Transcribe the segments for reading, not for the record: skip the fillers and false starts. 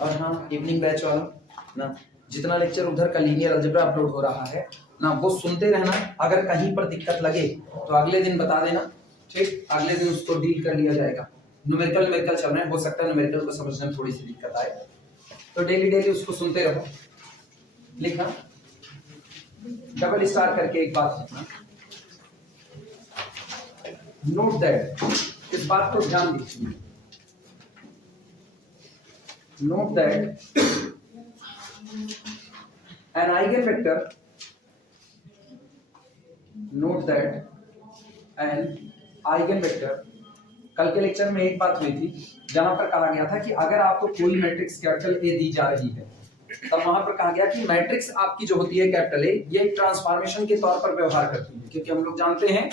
और हाँ, evening batch वाला ना, जितना लेक्चर उधर का लीनियर अलजेब्रा अपलोड हो रहा है ना, वो सुनते रहना। अगर कहीं पर दिक्कत लगे तो अगले दिन बता देना, ठीक? अगले दिन उसको डील कर लिया जाएगा। न्यूमेरिकल चल रहे हैं, हो सकता है न्यूमेरिकल को समझने में थोड़ी सी दिक्कत आए, तो डेली उसको सुनते रहो। लिखना डबल स्टार करके एक बात लिखना, नोट दैट, इस बात को ध्यान दीजिए, note that an eigenvector, note that an eigenvector, कल के लेक्चर में एक बात हुई थी जहां पर कहा गया था कि अगर आपको कोई मैट्रिक्स कैपिटल ए दी जा रही है, तब वहां पर कहा गया कि मैट्रिक्स आपकी जो होती है कैपिटल ए, ये एक ट्रांसफॉर्मेशन के तौर पर व्यवहार करती है, क्योंकि हम लोग जानते हैं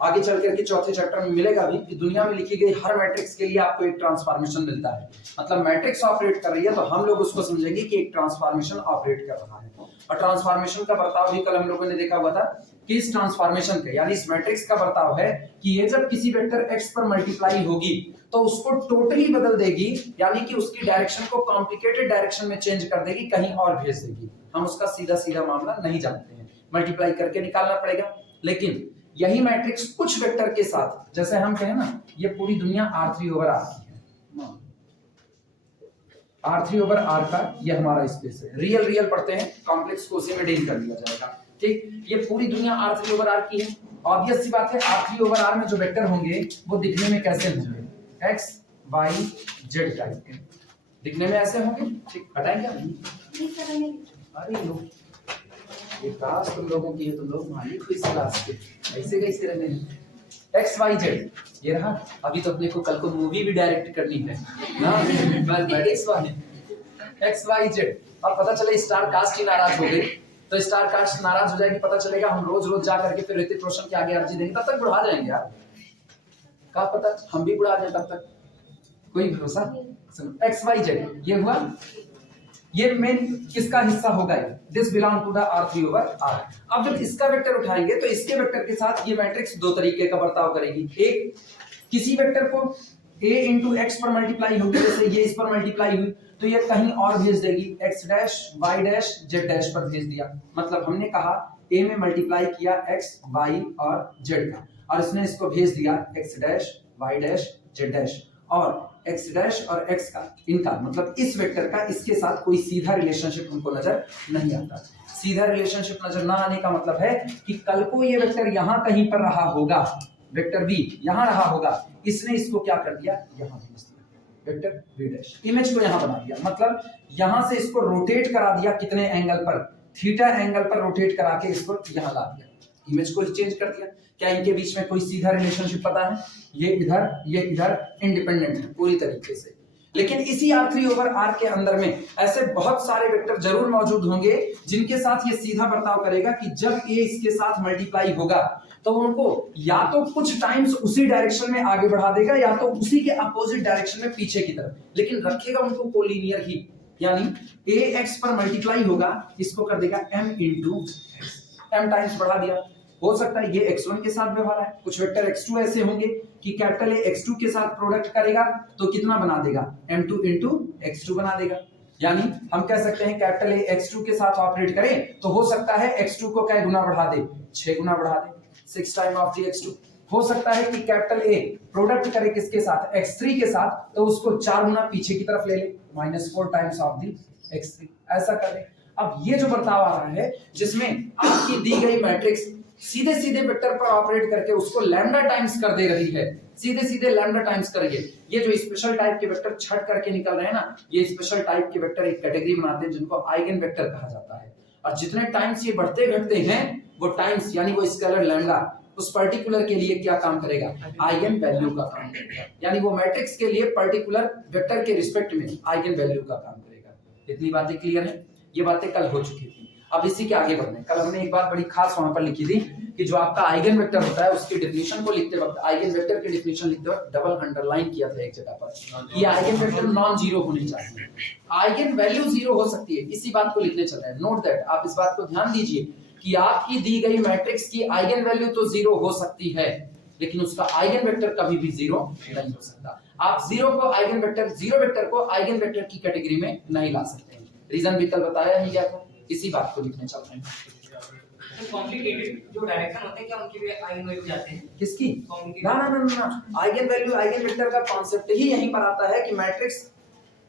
आगे चल करके चौथे चैप्टर में मिलेगा भी कि दुनिया में लिखी गई हर मैट्रिक्स के लिए आपको एक ट्रांसफॉर्मेशन मिलता है। मतलब मैट्रिक्स ऑपरेट कर रही है तो हम लोग उसको समझेंगे कि एक ट्रांसफॉर्मेशन ऑपरेट कर रहा है। और ट्रांसफॉर्मेशन का बर्ताव भी कल हम लोगों ने देखा हुआ था कि इस ट्रांसफॉर्मेशन का यानी इस मैट्रिक्स का बर्ताव है कि ये जब किसी वेक्टर x पर मल्टीप्लाई होगी तो उसको टोटली बदल देगी, यानी कि उसकी डायरेक्शन को कॉम्प्लिकेटेड डायरेक्शन में चेंज कर देगी, कहीं और भेज देगी। हम उसका सीधा मामला नहीं जानते हैं, मल्टीप्लाई करके निकालना पड़ेगा। लेकिन यही मैट्रिक्स कुछ वेक्टर के साथ, जैसे हम कहें ना, ये पूरी दुनिया R3/R की है, R3/R का ये हमारा स्पेस है। रियल पढ़ते हैं, कॉम्प्लेक्स को उसी में डील कर लिया जाएगा, ठीक? ये पूरी दुनिया R3/R की है। ऑब्वियस सी बात है, R3/R में जो वेक्टर होंगे वो दिखने में कैसे होंगे? x y z टाइप के दिखने में ऐसे होंगे, ठीक? हटाएं क्या? अरे लो, ये क्लास तुम लोगों की है, तुम लोग मालिक हो इस क्लास के, ऐसे कैसे रहने x y z ये रहा। अभी तो अपने को कल को मूवी भी डायरेक्ट करनी है ना, मैथमेटिक्स वाली x y z। अब पता चले स्टार कास्ट ही नाराज हो गई तो स्टार कास्ट नाराज हो जाएगी, पता चलेगा हम रोज जा करके फिर ऋतिक रोशन के आगे अर्जी देंगे, तब तक बुढ़ा जाएंगे यार, क्या पता हम भी बुढ़ा जाए तब तक, कोई भरोसा? x y z ये हुआ, ये मेन किसका हिस्सा होगा? This belong to the R3/R। अब जब इसका वेक्टर उठाएंगे तो इसके वेक्टर के साथ ये मैट्रिक्स दो तरीके का बर्ताव करेगी। एक, किसी वेक्टर को a into x पर मल्टीप्लाई होगी, जैसे ये इस पर मल्टीप्लाई हुई तो ये कहीं और भेज देगी, x dash y dash z dash पर भेज दिया। मतलब हमने कहा a में मल्टीप्लाई किया x y और z का, और इसने इसको भेज दिया x dash y dash z dash, और x डैश और x का, इनका मतलब इस वेक्टर का इसके साथ कोई सीधा रिलेशनशिप हमको नजर नहीं आता। सीधा रिलेशनशिप नजर ना आने का मतलब है कि कल को ये वेक्टर यहां कहीं पर रहा होगा, वेक्टर v यहां रहा होगा, इसने इसको क्या कर दिया? यहां भेज दिया, वेक्टर v डैश, इमेज को यहां बना दिया। मतलब यहां से इसको रोटेट करा दिया, कितने एंगल पर? थीटा एंगल पर रोटेट करा के इसको यहां ला दिया, इमेज को चेंज कर दिया। क्या इनके बीच में कोई सीधा रिलेशनशिप पता है? ये इधर इंडिपेंडेंट है पूरी तरीके से। लेकिन इसी R3/R के अंदर में ऐसे बहुत सारे वेक्टर जरूर मौजूद होंगे जिनके साथ ये सीधा बर्ताव करेगा कि जब ये इसके साथ मल्टीप्लाई होगा तो उनको या तो कुछ टाइम्स उसी डायरेक्शन में आगे बढ़ा देगा या तो उसी के अपोजिट डायरेक्शन में पीछे की तरफ, लेकिन रखेगा उनको कोलिनियर ही। यानी ax पर मल्टीप्लाई होगा, इसको कर देगा m into m टाइम्स बढ़ा दिया। हो सकता है ये x1 के साथ व्यवहार है, कुछ वेक्टर x2 ऐसे होंगे कि कैपिटल A x2 के साथ प्रोडक्ट करेगा तो कितना बना देगा? m2 into x2 बना देगा। यानी हम कह सकते हैं कैपिटल A x2 के साथ ऑपरेट करें तो हो सकता है x2 को क्या गुना बढ़ा दे? 6 गुना बढ़ा दे, 6 टाइम ऑफ द x2। हो सकता है कि कैपिटल A प्रोडक्ट करे किसके साथ? x3 के साथ, तो उसको 4 गुना पीछे की तरफ ले ले, -4 टाइम्स ऑफ द x3, ऐसा कर ले। अब ये जो बर्ताव आ रहा है जिसमें आपकी दी गई मैट्रिक्स सीधे वेक्टर पर ऑपरेट करके उसको लैम्डा टाइम्स कर दे रही है, सीधे लैम्डा टाइम्स कर रही है। ये जो स्पेशल टाइप के वेक्टर छट करके निकल रहे हैं ना, ये स्पेशल टाइप के वेक्टर एक कैटेगरी बनाते हैं जिनको आइगन वेक्टर कहा जाता है। और जितने टाइम्स ये बढ़ते घटते हैं वो टाइम्स यानी वो स्केलर लैम्डा उस पर्टिकुलर के लिए क्या काम करेगा? आइगन वैल्यू का काम करेगा। यानी वो मैट्रिक्स के लिए पर्टिकुलर वेक्टर के रिस्पेक्ट में आइगन वैल्यू का काम करेगा। इतनी बातें क्लियर है? ये बातें कल हो चुकी थी। अब इसी के आगे बढ़ने, कल हमने एक बात बड़ी खास वहां पर लिखी थी कि जो आपका आइगन वेक्टर होता है उसकी डेफिनेशन को लिखते वक्त, आइगन वेक्टर की डेफिनेशन लिखते वक्त डबल अंडरलाइन किया था एक जगह पर कि आइगन वेक्टर नॉन जीरो होने चाहिए, आइगन वैल्यू जीरो हो सकती है, इसी बात को लिखने चल रहे हैं। नोट दैट, आप इस बात को ध्यान दीजिए कि आपकी दी गई मैट्रिक्स की आइगन वैल्यू तो 0 हो सकती है, लेकिन उसका आइगन वेक्टर कभी भी 0 नहीं हो सकता। आप 0 वेक्टर को आइगन वेक्टर की कैटेगरी में नहीं ला सकते हैं। रीजन भी कल बताया ही गया था, इसी बात को लिखने चल रहे हैं। कॉम्प्लिकेटेड जो डायरेक्शन होते हैं क्या उनकी भी आइगन वैल्यू जाते हैं? किसकी? ना ना ना ना, आइगन वैल्यू आइगन वेक्टर का कॉन्सेप्ट ही यहीं पर आता है कि मैट्रिक्स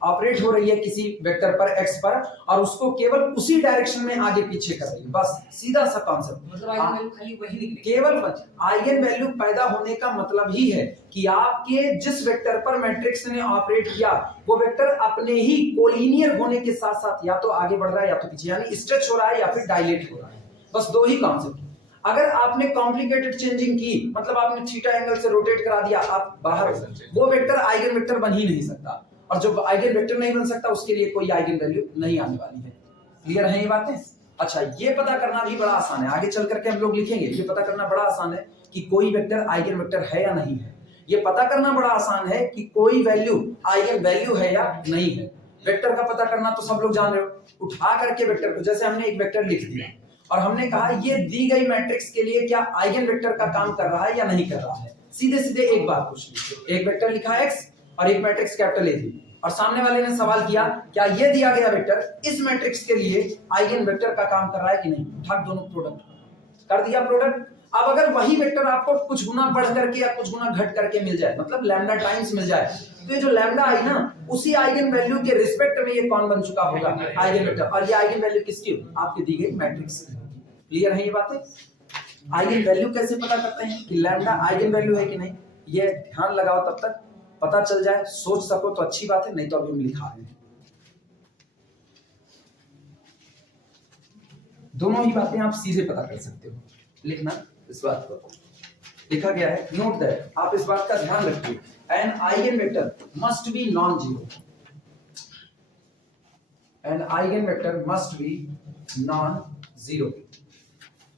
ऑपरेट हो रही है किसी वेक्टर पर x पर और उसको केवल उसी डायरेक्शन में आगे पीछे कर रही है, बस सीधा सा कॉन्सेप्ट। मतलब आइगन वैल्यू खाली वही निकलेगी, केवल आइगन वैल्यू पैदा होने का मतलब ही है कि आपके जिस वेक्टर पर मैट्रिक्स ने ऑपरेट किया वो वेक्टर अपने ही कोलिनियर होने के साथ साथ या तो आगे बढ़ रहा है या तो पीछे, यानी स्ट्रेच हो रहा है या फिर डायलेट हो रहा है। बस दो ही कॉन्सेप्ट। अगर आपने कॉम्प्लिकेटेड चेंजिंग की, मतलब आपने थीटा एंगल से रोटेट करा दिया, आप बाहर, वो वेक्टर आइगन वेक्टर बन ही नहीं सकता, और जो आइगन वेक्टर नहीं बन सकता उसके लिए कोई आइगन वैल्यू नहीं आने वाली है। क्लियर है ये बातें? अच्छा, ये पता करना भी बड़ा आसान है, आगे चल करके हम लोग लिखेंगे। ये पता करना बड़ा आसान है कि कोई वेक्टर आइगन वेक्टर है या नहीं है। ये पता करना बड़ा आसान है कि कोई वैल्यू आइगन वैल्यू है या नहीं है। वेक्टर का पता करना तो सब लोग जान रहे हो, उठा करके वेक्टर को, जैसे हमने एक वेक्टर लिख दिया और हमने कहा ये दी गई मैट्रिक्स के लिए क्या आइगन वेक्टर का काम कर रहा है या नहीं कर रहा है। सीधे सीधे एक बात पूछ ली, एक वेक्टर लिखा x और एक मैट्रिक्स कैपिटल A थी, और सामने वाले ने सवाल किया क्या ये दिया गया वेक्टर इस मैट्रिक्स के लिए आइगन वेक्टर का काम कर रहा है कि नहीं। उठा दोनों प्रोडक्ट कर दिया प्रोडक्ट। अब अगर वही वेक्टर आपको कुछ गुना बढ़ करके या कुछ गुना घट करके मिल जाए, मतलब लैम्डा टाइम्स मिल जाए, तो ये जो लैम्डा आई ना, उसी आइगन वैल्यू के रिस्पेक्ट में ये कौन बन चुका होगा, आइगन वेक्टर। और ये आइगन वैल्यू किसकी? आपकी दी गई मैट्रिक्स की। क्लियर है ये बातें? आइगन वैल्यू कैसे पता करते हैं कि लैम्डा आइगन वैल्यू है कि नहीं, ये ध्यान लगाओ, तब तक पता चल जाए, सोच सको तो अच्छी बात है, नहीं तो अभी हम लिखा रहे हैं। दोनों ही बातें आप सीधे पता कर सकते हो, लिखना इस बात को। लिखा गया है, नोट दैट, आप इस बात का ध्यान रखिए, an eigen vector must be non zero, an eigen vector must be non zero.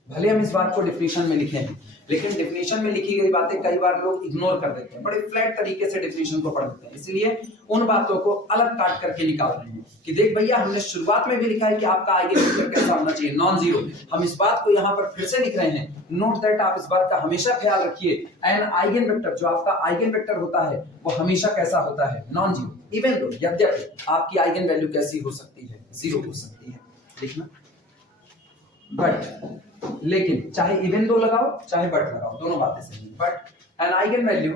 भले हम इस बात को डिफिनेशन में लिखे हैं, लेकिन डिफिनेशन में लिखी गई बातें कई बार लोग इग्नोर कर देते हैं, बड़े फ्लैट तरीके से डिफिनेशन को पढ़ देते हैं, इसलिए उन बातों को अलग काट करके निकाल रहे हैं कि देख भैया, हमने शुरुआत में भी लिखा है कि आपका आइगन वेक्टर कैसा होना चाहिए, नॉन जीरो। हम इस बात को यहाँ पर फिर से लिख रहे हैं, नोट दैट, आप इस बात का हमेशा ख्याल रखिए, एन आइगन वेक्टर, जो आपका आइगन वेक्टर होता है वो हमेशा कैसा होता है, नॉन जीरो। इवन दो, यद्यपि आपकी आइगन वैल्यू कैसी हो सकती है, जीरो हो सकती है, लिखना। बट, लेकिन चाहे इवन दो लगाओ चाहे बट लगाओ, दोनों बातें सही हैं। But an eigen value,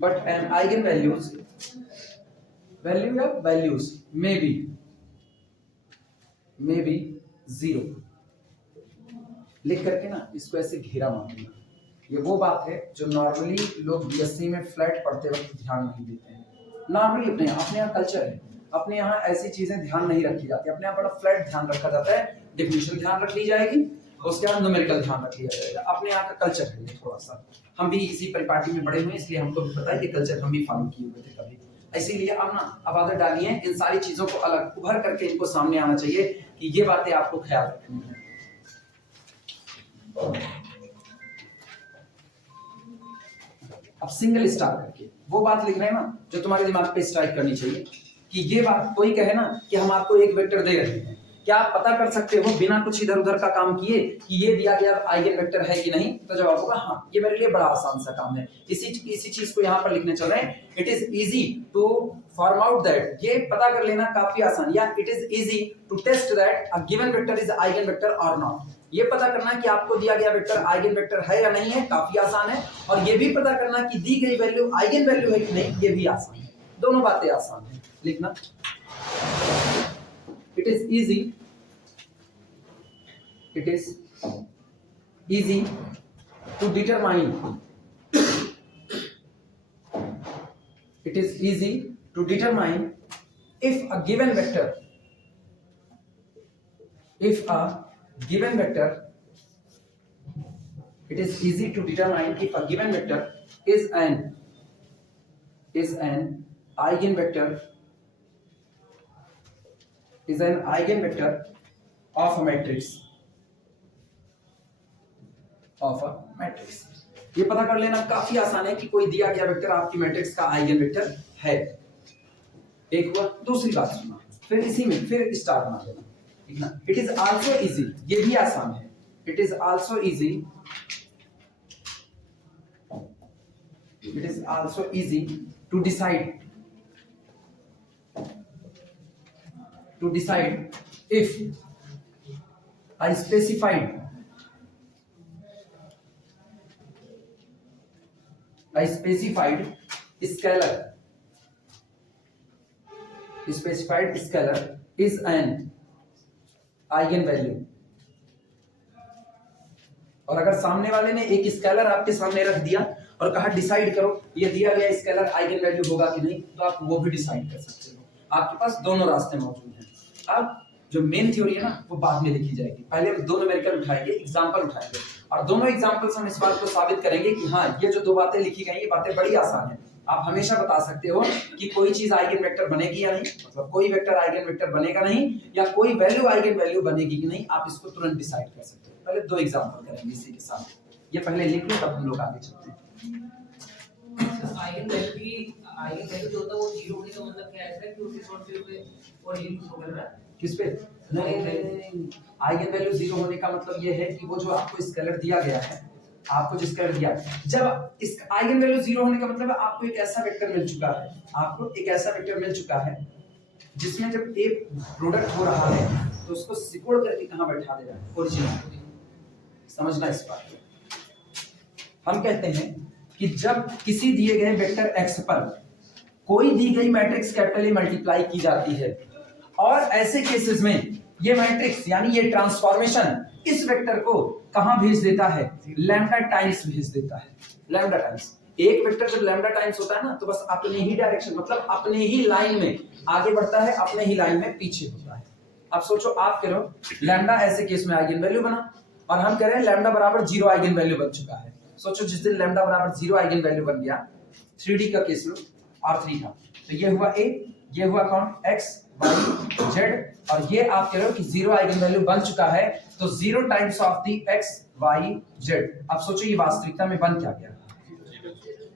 but an eigen values, value या वैल्यूज मे बी जीरो। लिख करके ना इसको ऐसे घेरा मार देना। ये वो बात है जो नॉर्मली लोग बीएससी में फ्लैट पढ़ते वक्त ध्यान नहीं देते हैं। नॉर्मली अपने यहाँ कल्चर है, अपने यहाँ ऐसी चीजें ध्यान नहीं रखी जाती, अपने यहाँ बड़ा फ्लैट ध्यान रखा जाता है। डेफिनेशन ध्यान रख ली जाएगी, उसके बाद न्यूमेरिकल ध्यान रख लिया जाएगा। अपने यहाँ का कल्चर है ये थोड़ा सा, हम भी इसी परिपाटी में बड़े हुए, इसलिए हमको भी पता है, ये कल्चर हम भी फॉलो किए हुए थे कभी। इसीलिए अब ना अब आदत डालिए, इन सारी चीजों को अलग उभर करके इनको सामने आना चाहिए कि ये बातें आपको ख्याल रखनी है। अब सिंगल स्टार करके वो बात लिख रहे हैं ना जो तुम्हारे दिमाग पे स्ट्राइक करनी चाहिए कि ये बात, कोई कहे ना कि हम आपको एक वेक्टर दे रहे हैं, क्या आप पता कर सकते हो बिना कुछ इधर उधर का काम किए कि ये दिया गया आइगन वेक्टर है कि नहीं? तो जवाब होगा हाँ। ये मेरे लिए बड़ा आसान सा काम है, इसी चीज को यहाँ पर लिखने चल रहे हैं। It is easy to form out that, ये पता कर लेना काफी आसान, या it is easy to test that a given vector is eigen vector और नॉट। ये पता करना कि आपको दिया गया वेक्टर आइगन वेक्टर है या नहीं है, काफी आसान है। और ये भी पता करना कि दी गई वैल्यू आइगन वैल्यू है कि नहीं, ये भी आसान है। दोनों बातें आसान है, लिखना। It is easy to determine, it is easy to determine if a given vector, it is easy to determine if a given vector is an eigenvector of a matrix, ये पता कर लेना काफी आसान है कि कोई दिया गया वेक्टर आपकी मैट्रिक्स का आइगन वेक्टर है। एक हुआ। दूसरी बात सुनना, फिर इसी में फिर स्टार बना देना, ठीक ना। इट इज आल्सो इजी, ये भी आसान है, it is also easy, it is also easy to decide if I specified scalar is an eigenvalue, और अगर सामने वाले ने एक स्केलर आपके सामने रख दिया और कहा डिसाइड करो ये दिया गया स्केलर आइगन वैल्यू होगा कि नहीं, तो आप वो भी डिसाइड कर सकते हो। आपके पास दोनों रास्ते मौजूद हैं। अब जो मेन थ्योरी है ना वो बाद में लिखी जाएगी, पहले हम दो न्यूमेरिकल उठाएंगे, एग्जांपल उठाएंगे, और दोनों एग्जांपल्स हम इस बात को साबित करेंगे कि हाँ ये जो दो बातें लिखी गई ये बातें बड़ी आसान है। आप हमेशा बता सकते हो कि कोई चीज आइगन वेक्टर बनेगी या नहीं, मतलब कोई वेक्टर आइगन वेक्टर बनेगा नहीं, या कोई वैल्यू आइगन वैल्यू बनेगी कि नहीं, आप इसको तुरंत डिसाइड कर सकते हो। पहले दो एग्जांपल करेंगे इसी के साथ, ये पहले लिख लो तब हम लोग आगे चलते हैं। आइगन वैल्यू जो होता है वो 0 होने का मतलब क्या है सर, कि उसके सोर्स पे ओरिजिन शो कर रहा है किस पे? नहीं, आइगन वैल्यू 0 होने का मतलब ये है कि वो जो आपको स्केलर दिया गया है, आपको जो स्केलर दिया, जब इस आइगन वैल्यू 0 होने का मतलब आपको एक ऐसा वेक्टर मिल चुका है, आपको एक ऐसा वेक्टर मिल चुका है जिसमें जब ए प्रोडक्ट हो रहा है तो उसको सिकुड़ करके कहां बैठा दे रहा है, ओरिजिन। समझना इस बात को। हम कहते हैं कि जब किसी दिए गए वेक्टर x पर कोई दी गई मैट्रिक्स कैपिटल ए मल्टीप्लाई की जाती है, और ऐसे केसेस में ये मैट्रिक्स यानी ये ट्रांसफॉर्मेशन इस वेक्टर को कहां भेज देता है, लैम्डा टाइम्स भेज देता है, लैम्डा टाइम्स। एक वेक्टर जब लैम्डा टाइम्स होता है ना तो बस अपने ही डायरेक्शन, मतलब अपने ही लाइन में आगे बढ़ता है, अपने ही लाइन में पीछे होता है। अब सोचो, आप कह रहे लैम्डा ऐसे केस में आइगन वैल्यू बना, और हम कह रहे हैं लैम्डा बराबर 0 आइगन वैल्यू बन चुका है। सोचो जिस दिन लैम्डा बराबर 0 आइगन वैल्यू बन गया, 3D का केस लो, R3 था, तो ये हुआ A, ये हुआ कौन, X, Y, Z, और ये आप कह रहे हो कि 0 आइगन वैल्यू बन चुका है, तो 0 times of the X, Y, Z। अब सोचो ये वास्तविकता में बन क्या गया,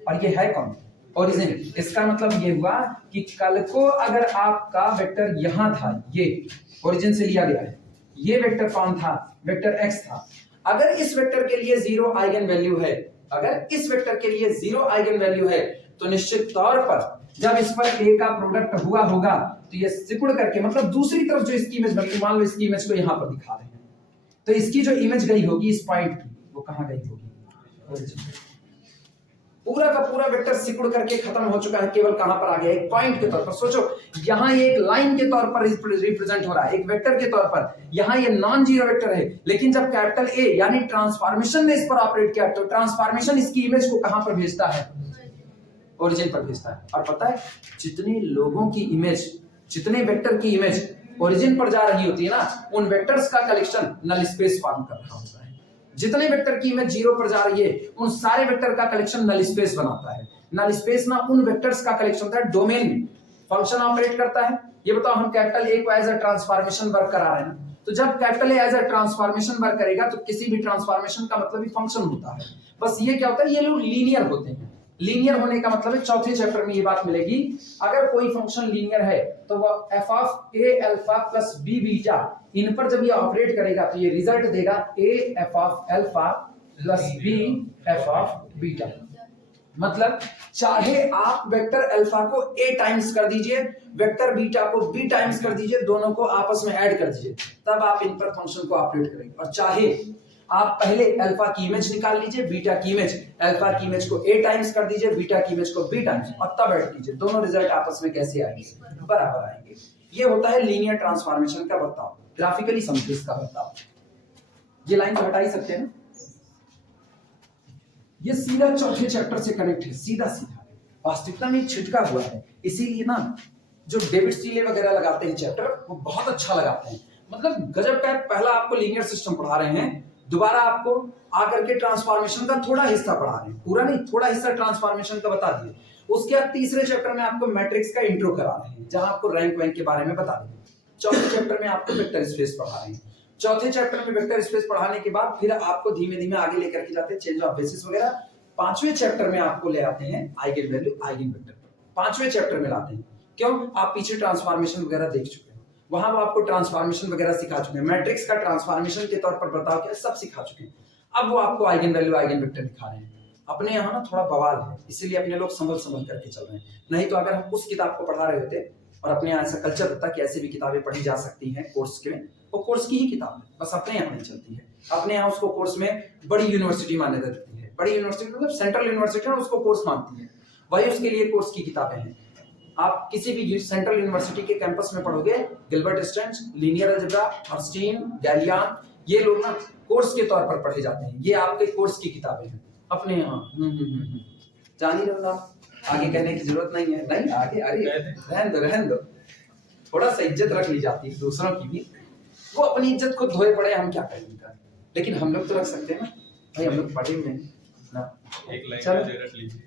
और ये है कौन, ओरिजिन। इसका मतलब ये हुआ कि कल को अगर आपका वेक्टर यहां था, ये ओरिजिन से लिया गया है, ये वेक्टर कौन था, वेक्टर X था, अगर इस वेक्टर के लिए 0 आइगन वैल्यू है, अगर इस वेक्टर के लिए 0 आइगन वैल्यू है, तो निश्चित तौर पर जब इस पर A का प्रोडक्ट हुआ होगा तो ये सिकुड़ करके, मतलब दूसरी तरफ जो इसकी इमेज बनी, मान लो इसकी इमेज को यहां पर दिखा रहे हैं, तो इसकी जो इमेज गई होगी इस पॉइंट की, वो कहां गई होगी, ओरिजिन। पूरा का पूरा वेक्टर सिकुड़ करके खत्म हो चुका है, केवल कहां पर आ गया, एक पॉइंट के तौर पर। सोचो यहां ये एक लाइन के तौर पर रिप्रेजेंट हो रहा है, एक वेक्टर के तौर पर, यहां ये नॉन जीरो वेक्टर है, लेकिन जब कैपिटल ए यानी ट्रांसफॉर्मेशन ने इस पर ऑपरेट किया, तो ट्रांसफॉर्मेशन इसकी इमेज को कहां पर भेजता है, ओरिजिन पर भेजता है। और पता है जितने लोगों की इमेज, जितने वेक्टर की इमेज ओरिजिन पर जा रही होती है ना, उन वेक्टर्स का कलेक्शन नल स्पेस फॉर्म कर रहा होता है। जितने वेक्टर की इमेज 0 पर जा रही है, उन सारे वेक्टर का कलेक्शन नल स्पेस बनाता है। नल स्पेस ना उन वेक्टर्स का कलेक्शन होता है, डोमेन में फंक्शन ऑपरेट करता है। ये बताओ, हम कैपिटल ए को एज अ ट्रांसफॉर्मेशन वर्क करा रहे हैं ना, तो जब capital A as a transformation work करेगा तो किसी भी ट्रांसफॉर्मेशन का मतलब ही फंक्शन होता है। बस ये क्या होता है, ये लोग लीनियर होते हैं। लीनियर होने का मतलब है, चौथे चैप्टर में ये बात मिलेगी, अगर कोई फंक्शन लीनियर है तो वह f of a alpha plus b beta, इन पर जब ये ऑपरेट करेगा तो ये रिजल्ट देगा a f of alpha plus b f of beta. मतलब चाहे आप वेक्टर अल्फा को a टाइम्स कर दीजिए, वेक्टर बीटा को b टाइम्स कर दीजिए, दोनों को आपस में ऐड कर दीजिए, तब आप इन पर फंक्शन को ऑपरेट करेंगे। और चाहे आप पहले अल्फा की इमेज निकाल लीजिए, बीटा की इमेज, अल्फा की इमेज को a टाइम्स कर दीजिए, बीटा की इमेज को b टाइम्स, और तब ऐड कीजिए, दोनों रिजल्ट आपस में कैसे आएंगे, बराबर आएंगे। ये होता है लीनियर ट्रांसफॉर्मेशन का बर्ताव, ग्राफिकली समझिए इसका बर्ताव। ये लाइन तो हटा ही सकते हैं ना, ये सीधा चौथे चैप्टर से कनेक्ट है, सीधा सीधा। वास्तविकता में छिटका हुआ है, इसीलिए ना जो डेविड स्टीले वगैरह लगाते हैं चैप्टर, वो बहुत अच्छा लगाते हैं, मतलब गजब का है। पहला आपको लीनियर सिस्टम पढ़ा रहे हैं, दोबारा आपको आकर के ट्रांसफॉर्मेशन का थोड़ा हिस्सा पढ़ा रहे हैं, पूरा नहीं, थोड़ा हिस्सा ट्रांसफॉर्मेशन का बता दिए। उसके बाद तीसरे चैप्टर में आपको मैट्रिक्स का इंट्रो करा रहे हैं, जहां आपको रैंक वैंक के बारे में बता देंगे। चौथे चैप्टर में आपको वेक्टर स्पेस पढ़ा रहे हैं। चौथे चैप्टर में वेक्टर स्पेस पढ़ाने के बाद फिर आपको धीमे धीमे आगे लेकर के जाते हैं चेंज ऑफ बेसिस वगैरह। पांचवें चैप्टर में आपको ले आते हैं आइगन वैल्यू, आइगन वेक्टर, पांचवें चैप्टर में लाते हैं। क्यों? आप पीछे ट्रांसफॉर्मेशन वगैरह देख चुके हैं। वहां वो आपको ट्रांसफॉर्मेशन वगैरह सिखा चुके हैं, मैट्रिक्स का ट्रांसफॉर्मेशन के तौर पर बताओ क्या, सब सिखा चुके हैं। अब वो आपको आइगन वैल्यू आइगन वेक्टर दिखा रहे हैं। अपने यहाँ ना थोड़ा बवाल है, इसीलिए अपने लोग संभल संभल करके चल रहे हैं। नहीं तो अगर हम उस किताब को पढ़ा रहे होते और अपने यहाँ ऐसा कल्चर होता कि ऐसी भी किताबें पढ़ी जा सकती हैं कोर्स के, वो कोर्स की ही किताब है, बस अपने यहाँ नहीं चलती है। अपने यहाँ उसको कोर्स में बड़ी यूनिवर्सिटी मान्यता देती है, बड़ी यूनिवर्सिटी मतलब सेंट्रल यूनिवर्सिटी उसको कोर्स मानती है, वही उसके लिए कोर्स की किताबें हैं। आप किसी भी सेंट्रल यूनिवर्सिटी के कैंपस में पढ़ोगे, गिलबर्ट स्ट्रेंज, लीनियर अलजेब्रा, अर्स्टीन, गैलियान, ये लोग ना कोर्स के तौर पर पढ़े जाते हैं। ये आपके कोर्स की किताबें हैं अपने यहाँ। जान ही रहे हो आप, आगे कहने की जरूरत नहीं है। नहीं आगे, अरे रहन दो, थोड़ा सा इज्जत रख ली जाती है दूसरों की भी। वो अपनी इज्जत खुद धोए पड़े, हम क्या करें उनका, लेकिन हम लोग तो रख सकते हैं ना भाई, हम लोग पढ़े हुए हैं ना। एक लैंग्वेज रट लीजिए,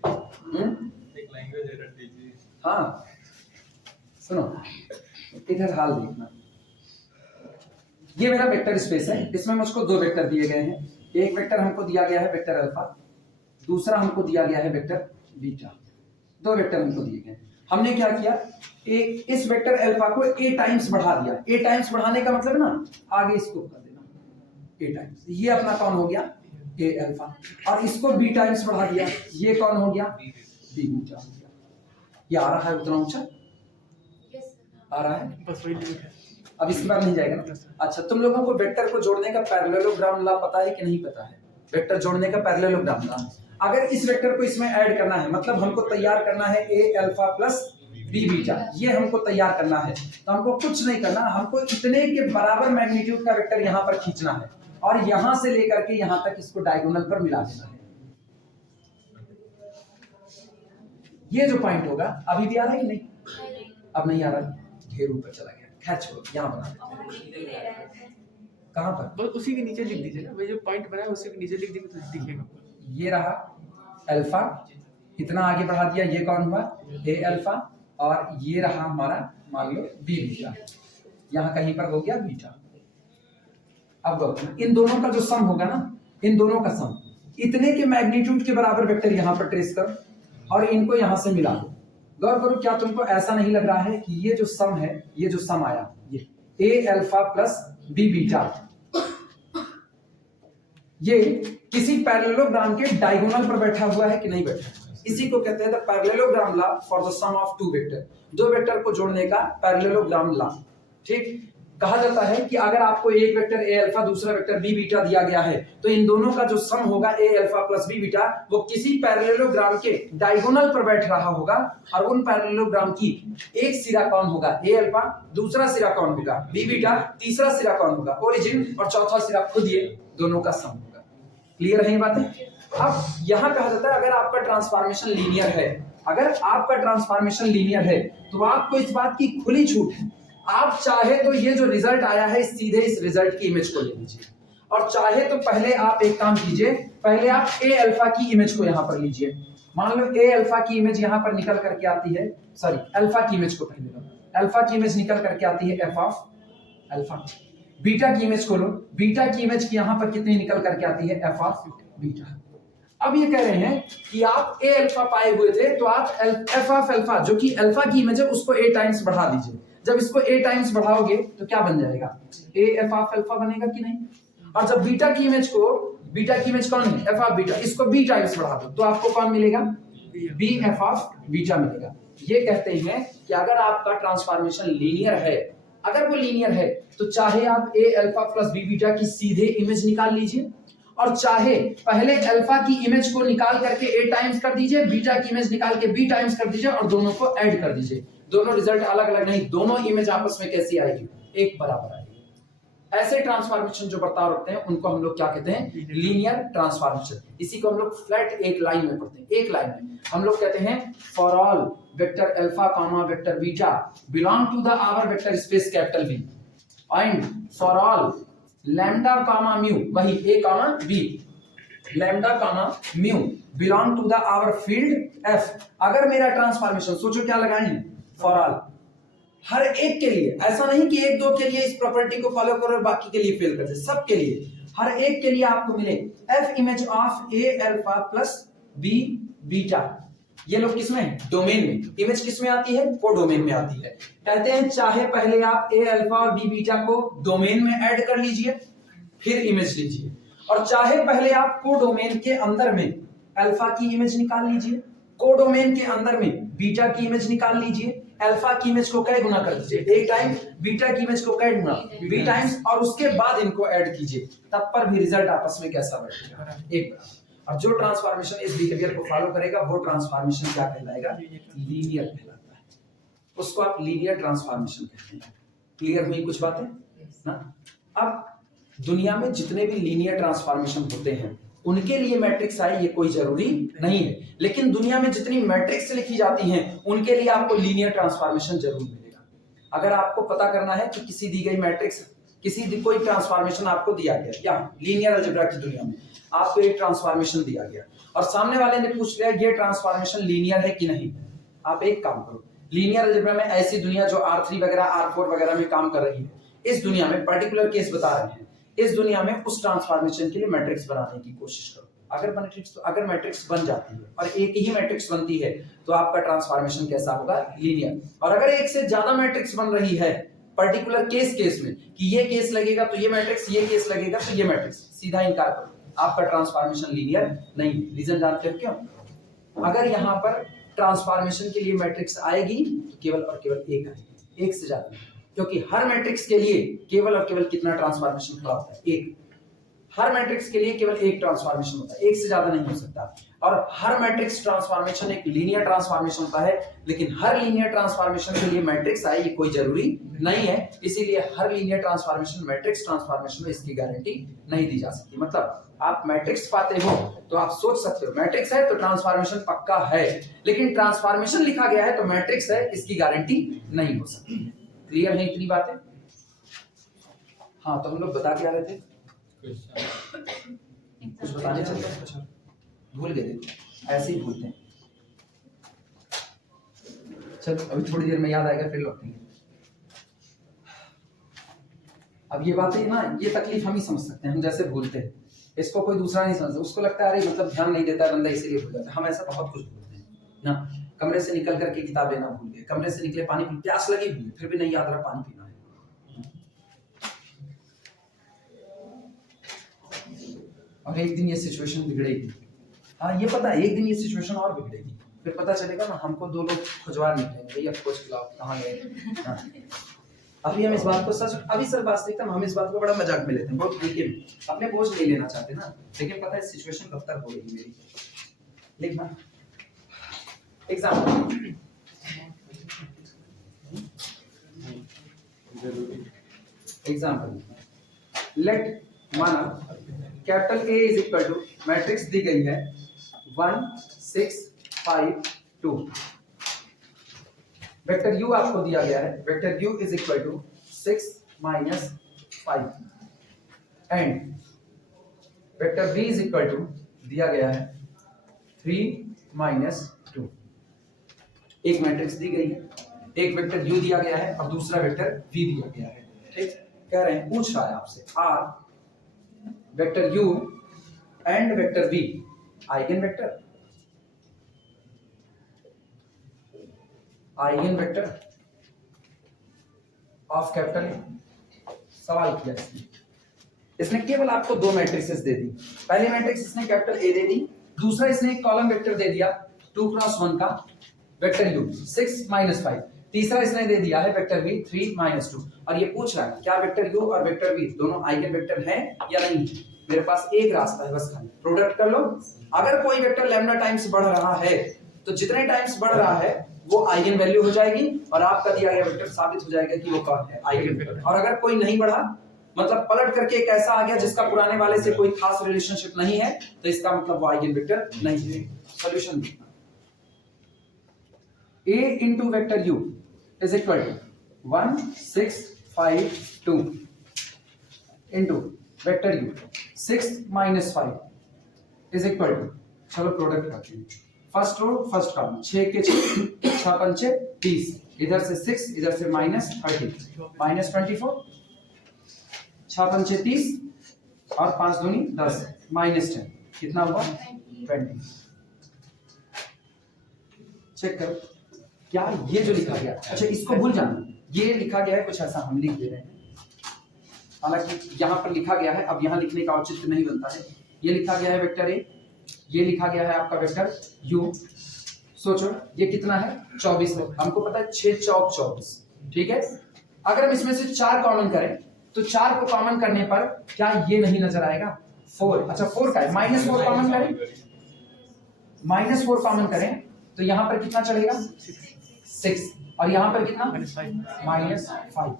एक लैंग्वेज रट लीजिए। हाँ सुनो, इधर हाल देखना, ये मेरा वेक्टर स्पेस है, इसमें मुझको दो वेक्टर दिए गए हैं। एक वेक्टर हमको दिया गया है वेक्टर अल्फा, दूसरा हमको दिया गया है वेक्टर बीटा। दो वेक्टर हमको दिए गए। हमने क्या किया, एक इस वेक्टर अल्फा को a टाइम्स बढ़ा दिया। a टाइम्स बढ़ाने का मतलब ना आगे इसको कर देना a टाइम्स, ये अपना कौन हो गया a अल्फा, और इसको b टाइम्स बढ़ा दिया, ये कौन हो गया b बीटा हो गया। ये आ रहा है उतना ऊंचा, आ रहा है, बस वही लिमिट है। अब इसके बाद नहीं जाएगा ना। अच्छा, तुम लोगों को वेक्टर को जोड़ने का पैरेललोग्राम लॉ पता है कि नहीं पता है? वेक्टर जोड़ने का पैरेललोग्राम लॉ, अगर इस वेक्टर को इसमें ऐड करना है, मतलब हमको तैयार करना है a alpha plus b beta, ये हमको तैयार करना है, तो हमको कुछ नहीं करना, हमको इतने के बराबर मैग्नीट्यूड का वेक्टर यहाँ पर खींचना है और यहाँ से लेकर के यहाँ तक इसको डायगोनल पर मिला देना है। ये जो पॉइंट होगा, अभी भी आ रहा है कि नहीं? अब नहीं आ रहा, ढेर ऊपर चला गया, खैर छोड़ो, यहाँ बना देते। कहाँ पर? बस उसी के नीचे लिख दीजिए ना, वो जो पॉइंट बनाया उसी के नीचे लिख देंगे तो दिखेगा। ये रहा अल्फा, इतना आगे बढ़ा दिया, ये कौन हुआ a अल्फा, और ये रहा हमारा मान लो b बीटा, यहाँ कहीं पर हो गया बीटा। अब इन दोनों का जो सम होगा ना, इन दोनों का सम, इतने के मैग्नीट्यूड के बराबर वेक्टर यहाँ पर ट्रेस करो और इनको यहाँ से मिला दो। गौर करो, क्या तुमको ऐसा नहीं लग रहा है कि ये जो सम है, ये जो सम आया, ये a alpha plus b beta, ये किसी पैरेललोग्राम के डायगोनल पर बैठा हुआ है कि नहीं बैठा? इसी को कहते हैं the parallelogram law for the sum of two vector, दो वेक्टर को जोड़ने का पैरेललोग्राम लॉ। ठीक, कहा जाता है कि अगर आपको एक वेक्टर a अल्फा, दूसरा वेक्टर b बीटा दिया गया है, तो इन दोनों का जो सम होगा a alpha plus b beta, वो किसी पैरेललोग्राम के डायगोनल पर बैठ रहा होगा, और उन पैरेललोग्राम की एक सिरा कौन होगा a अल्फा, दूसरा सिरा कौन होगा b बीटा, तीसरा सिरा कौन होगा ओरिजिन, और चौथा सिरा खुद ये दोनों का सम होगा। क्लियर है ये बातें? अब यहां कहा जाता है अगर आपका ट्रांसफॉर्मेशन लीनियर है, अगर आपका ट्रांसफॉर्मेशन लीनियर है, तो आपको इस बात की खुली छूट है, आप चाहे तो ये जो रिजल्ट आया है सीधे इस रिजल्ट की इमेज को ले लीजिए, और चाहे तो पहले आप एक काम कीजिए, पहले आप a अल्फा की इमेज को यहां पर लीजिए। मान लो a अल्फा की इमेज यहां पर निकल करके आती है, सॉरी अल्फा की इमेज को पहले लो, अल्फा की इमेज निकल करके आती है f ऑफ अल्फा। बीटा की इमेज को लो, बीटा की इमेज की यहां पर कितनी निकल करके आती है f ऑफ बीटा। अब ये कह रहे हैं कि आप a अल्फा पाए हुए थे, तो आप f ऑफ अल्फा जो कि अल्फा की इमेज है उसको a टाइम्स बढ़ा दीजिए। जब इसको a टाइम्स बढ़ाओगे तो क्या बन जाएगा, a f ऑफ अल्फा बनेगा कि नहीं? और जब बीटा की इमेज को, बीटा की इमेज कौन है f ऑफ बीटा, इसको b टाइम्स बढ़ा दो तो आपको कौन मिलेगा, b f ऑफ बीटा मिलेगा। ये कहते हैं कि अगर आपका ट्रांसफॉर्मेशन लीनियर है, अगर वो लीनियर है, तो चाहे आप a alpha plus b beta की सीधे इमेज निकाल लीजिए, और चाहे पहले अल्फा की इमेज को निकाल करके a टाइम्स कर दीजिए, बीटा की इमेज निकाल के b टाइम्स कर दीजिए, और दोनों को ऐड कर दीजिए। दोनों रिजल्ट अलग अलग नहीं, दोनों इमेज आपस में कैसी आएगी, एक बराबर आएगी। ऐसे ट्रांसफॉर्मेशन जो बर्ताव रखते हैं उनको हम लोग क्या कहते हैं, लीनियर ट्रांसफॉर्मेशन। इसी को हम लोग फ्लैट एक लाइन में पढ़ते हैं, एक लाइन में हम लोग कहते हैं for all vector alpha comma vector beta belong to the our vector space capital B, and for all lambda comma mu, वही a comma b, lambda comma mu belong to the our field f। अगर मेरा transformation, सोचो क्या लगाए हैं, for all, हर एक के लिए, ऐसा नहीं कि एक दो के लिए इस प्रॉपर्टी को फॉलो करो और बाकी के लिए फेल कर दे, सब के लिए, हर एक के लिए आपको मिले f image of a alpha plus b beta, ये लोग किसमें है? डोमेन में। इमेज किसमें आती है? कोडोमेन में आती है। कहते हैं चाहे पहले आप ए अल्फा और बी बीटा को डोमेन में ऐड कर लीजिए, फिर इमेज लीजिए, और चाहे पहले आप कोडोमेन के अंदर में अल्फा की इमेज निकाल लीजिए, कोडोमेन के अंदर में बीटा की इमेज निकाल लीजिए। अल्फा की इमेज को कै गुना कर दीजिए? एक टाइम। बीटा की इमेज को कै गुना? B times. और उसके बाद इनको ऐड कीजिए, तब पर भी रिजल्ट आपस में कैसा बैठेगा? एक बराबर। और जो ट्रांसफॉर्मेशन इस बिहेवियर को फॉलो करेगा वो ट्रांसफॉर्मेशन क्या कहलाएगा? लीनियर कहलाता है। उसको आप लीनियर ट्रांसफॉर्मेशन कहते हैं। क्लियर हुई कुछ बातें ना? अब दुनिया में जितने भी लीनियर ट्रांसफॉर्मेशन होते हैं उनके लिए मैट्रिक्स आए ये कोई जरूरी नहीं है, लेकिन दुनिया में जितनी मैट्रिक्स लिखी जाती हैं उनके लिए आपको लीनियर ट्रांसफॉर्मेशन जरूर मिलेगा। अगर आपको पता करना है कि किसी दी गई मैट्रिक्स कोई ट्रांसफॉर्मेशन आपको दिया गया, या लीनियर अलजेब्रा की दुनिया में आपको एक ट्रांसफॉर्मेशन दिया गया और सामने वाले ने पूछ लिया ये ट्रांसफॉर्मेशन लीनियर है कि नहीं, आप एक काम करो, लीनियर अलजेब्रा में ऐसी दुनिया जो R3 वगैरह R4 वगैरह में काम कर रही है, इस दुनिया में पर्टिकुलर केस बता रहे हैं, इस दुनिया में उस ट्रांसफॉर्मेशन के लिए मैट्रिक्स बनाने की कोशिश करो। अगर मैट्रिक्स बन जाती है और एक ही मैट्रिक्स बनती है तो आपका ट्रांसफॉर्मेशन कैसा होगा? लीनियर। और अगर एक से ज्यादा मैट्रिक्स बन रही है पर्टिकुलर केस में कि ये केस लगेगा तो ये मैट्रिक्स, ये केस लगेगा तो ये मैट्रिक्स, सीधा इनकार करो, आपका ट्रांसफॉर्मेशन लीनियर नहीं है। रीजन जानते हो क्यों? अगर यहाँ पर ट्रांसफॉर्मेशन के लिए मैट्रिक्स आएगी तो केवल और केवल एक आएगी, एक से ज्यादा नहीं, क्योंकि हर मैट्रिक्स के लिए केवल और केवल कितना ट्रांसफॉर्मेशन खड़ा होता है? एक। हर मैट्रिक्स के लिए केवल एक ट्रांसफॉर्मेशन होता है, एक से ज्यादा नहीं हो सकता। और हर मैट्रिक्स ट्रांसफॉर्मेशन एक लीनियर ट्रांसफॉर्मेशन होता है, लेकिन हर लीनियर ट्रांसफॉर्मेशन के लिए मैट्रिक्स आए ये कोई जरूरी नहीं है। इसीलिए हर लीनियर ट्रांसफॉर्मेशन मैट्रिक्स ट्रांसफॉर्मेशन में इसकी गारंटी नहीं दी जा सकती। मतलब आप मैट्रिक्स पाते हो तो आप सोच सकते हो मैट्रिक्स है तो ट्रांसफॉर्मेशन पक्का है, लेकिन ट्रांसफॉर्मेशन लिखा गया है तो मैट्रिक्स है, इसकी गारंटी नहीं हो सकती। क्लियर है इतनी बातें? हाँ, तो हम लोग बता क्या रहे थे? कुछ बताने चलते हैं, कुछ भूल गए थे, ऐसे ही भूलते हैं। चल अभी थोड़ी देर में याद आएगा फिर लौटेंगे। अब ये बातें ना, ये तकलीफ हम ही समझ सकते हैं, हम जैसे भूलते हैं, इसको कोई दूसरा नहीं समझता, उसको लगता है अरे मतलब ध्यान नहीं देता है बंदा इसीलिए भूल जाता है। हम ऐसा बहुत कुछ भूलते हैं ना। कमरे से निकल करके किताब लेना भूल गए, कमरे से निकले पानी पी, प्यास लगी भूल, फिर भी नहीं याद रहा पानी पीना है। और एक दिन ये सिचुएशन बिगड़ेगी, हाँ ये पता है, एक दिन ये सिचुएशन और बिगड़ेगी, फिर पता चलेगा ना हमको दो लोग खुजवार निकलेंगे, भैया खोज खिलाओ कहाँ गए। अभी हम इस बात को सच वास्तविकता हम इस बात को बड़ा मजाक में लेते हैं, बहुत देखिए अपने बोझ नहीं लेना चाहते ना, लेकिन पता है सिचुएशन कब तक हो रही मेरी। लिखना एग्जाम्पल, लेट माना capital A is equal to, matrix दी गई है 1 6 5 2, वेक्टर U आपको दिया गया है, vector U is equal to 6 minus 5 and vector V is equal to दिया गया है 3 माइनस 2। एक मैट्रिक्स दी गई है, एक वेक्टर U दिया गया है और दूसरा वेक्टर V दिया गया है। ठीक, कह रहे हैं, पूछ रहा है आपसे R vector U and vector V eigen vector, eigen vector of capital A। सवाल किया इसने केवल आपको दो मैट्रिक्सेस दे दी, पहली मैट्रिक्स इसने कैपिटल A दे दी, दूसरा इसने एक कॉलम वेक्टर दे दिया 2 क्रॉस 1 का वेक्टर U 6 माइनस 5, तीसरा इसने दे दिया है वेक्टर V 3 माइनस 2, और ये पूछ रहा है क्या वेक्टर U और वेक्टर V दोनों आइगन वेक्टर हैं या नहीं। मेरे पास एक रास्ता है, बस खाली प्रोडक्ट कर लो। अगर कोई वेक्टर लैम्डा टाइम्स बढ़ रहा है तो जितने टाइम्स बढ़ रहा है वो आइगन वैल्यू हो जाएगी और आपका दिया गया वेक्टर साबित हो जाएगा कि वो कौन है, आइगन वेक्टर। और अगर कोई नहीं बढ़ा, मतलब पलट करके एक ऐसा आ गया जिसका पुराने वाले से कोई खास रिलेशनशिप नहीं है, तो इसका मतलब वो आइगन वेक्टर नहीं है। सॉल्यूशन देखना, A into vector U is equal to 1 6 5 2 into vector U 6 minus 5 is equal to, चलो प्रोडक्ट करते हैं, फर्स्ट रो फर्स्ट कॉलम 6 के 6 6 पंचे 30, इधर से 6 इधर से माइनस 30 माइनस 24, 6 पंचे 30 और 5 दूनी 10 माइनस 10, कितना हुआ 20। चेक करो क्या ये जो लिखा गया, अच्छा इसको भूल जाना, ये लिखा गया है कुछ ऐसा, हम लिख दे रहे हैं, हालांकि यहाँ पर लिखा गया है, अब यहाँ लिखने का औचित्य नहीं बनता है। ये लिखा गया है वेक्टर ए, ये लिखा गया है आपका वेक्टर यू। सोचो ये कितना है, 24 है, हमको पता है 6 चौक 24, ठीक है। अगर हम इसमें से 4 कॉमन करें तो 4 को कॉमन करने पर क्या ये नहीं नजर आएगा 4, अच्छा 4 का है, -4 कॉमन करें, -4 कॉमन करें तो यहाँ पर कितना चलेगा 6, और यहाँ पर कितना -5।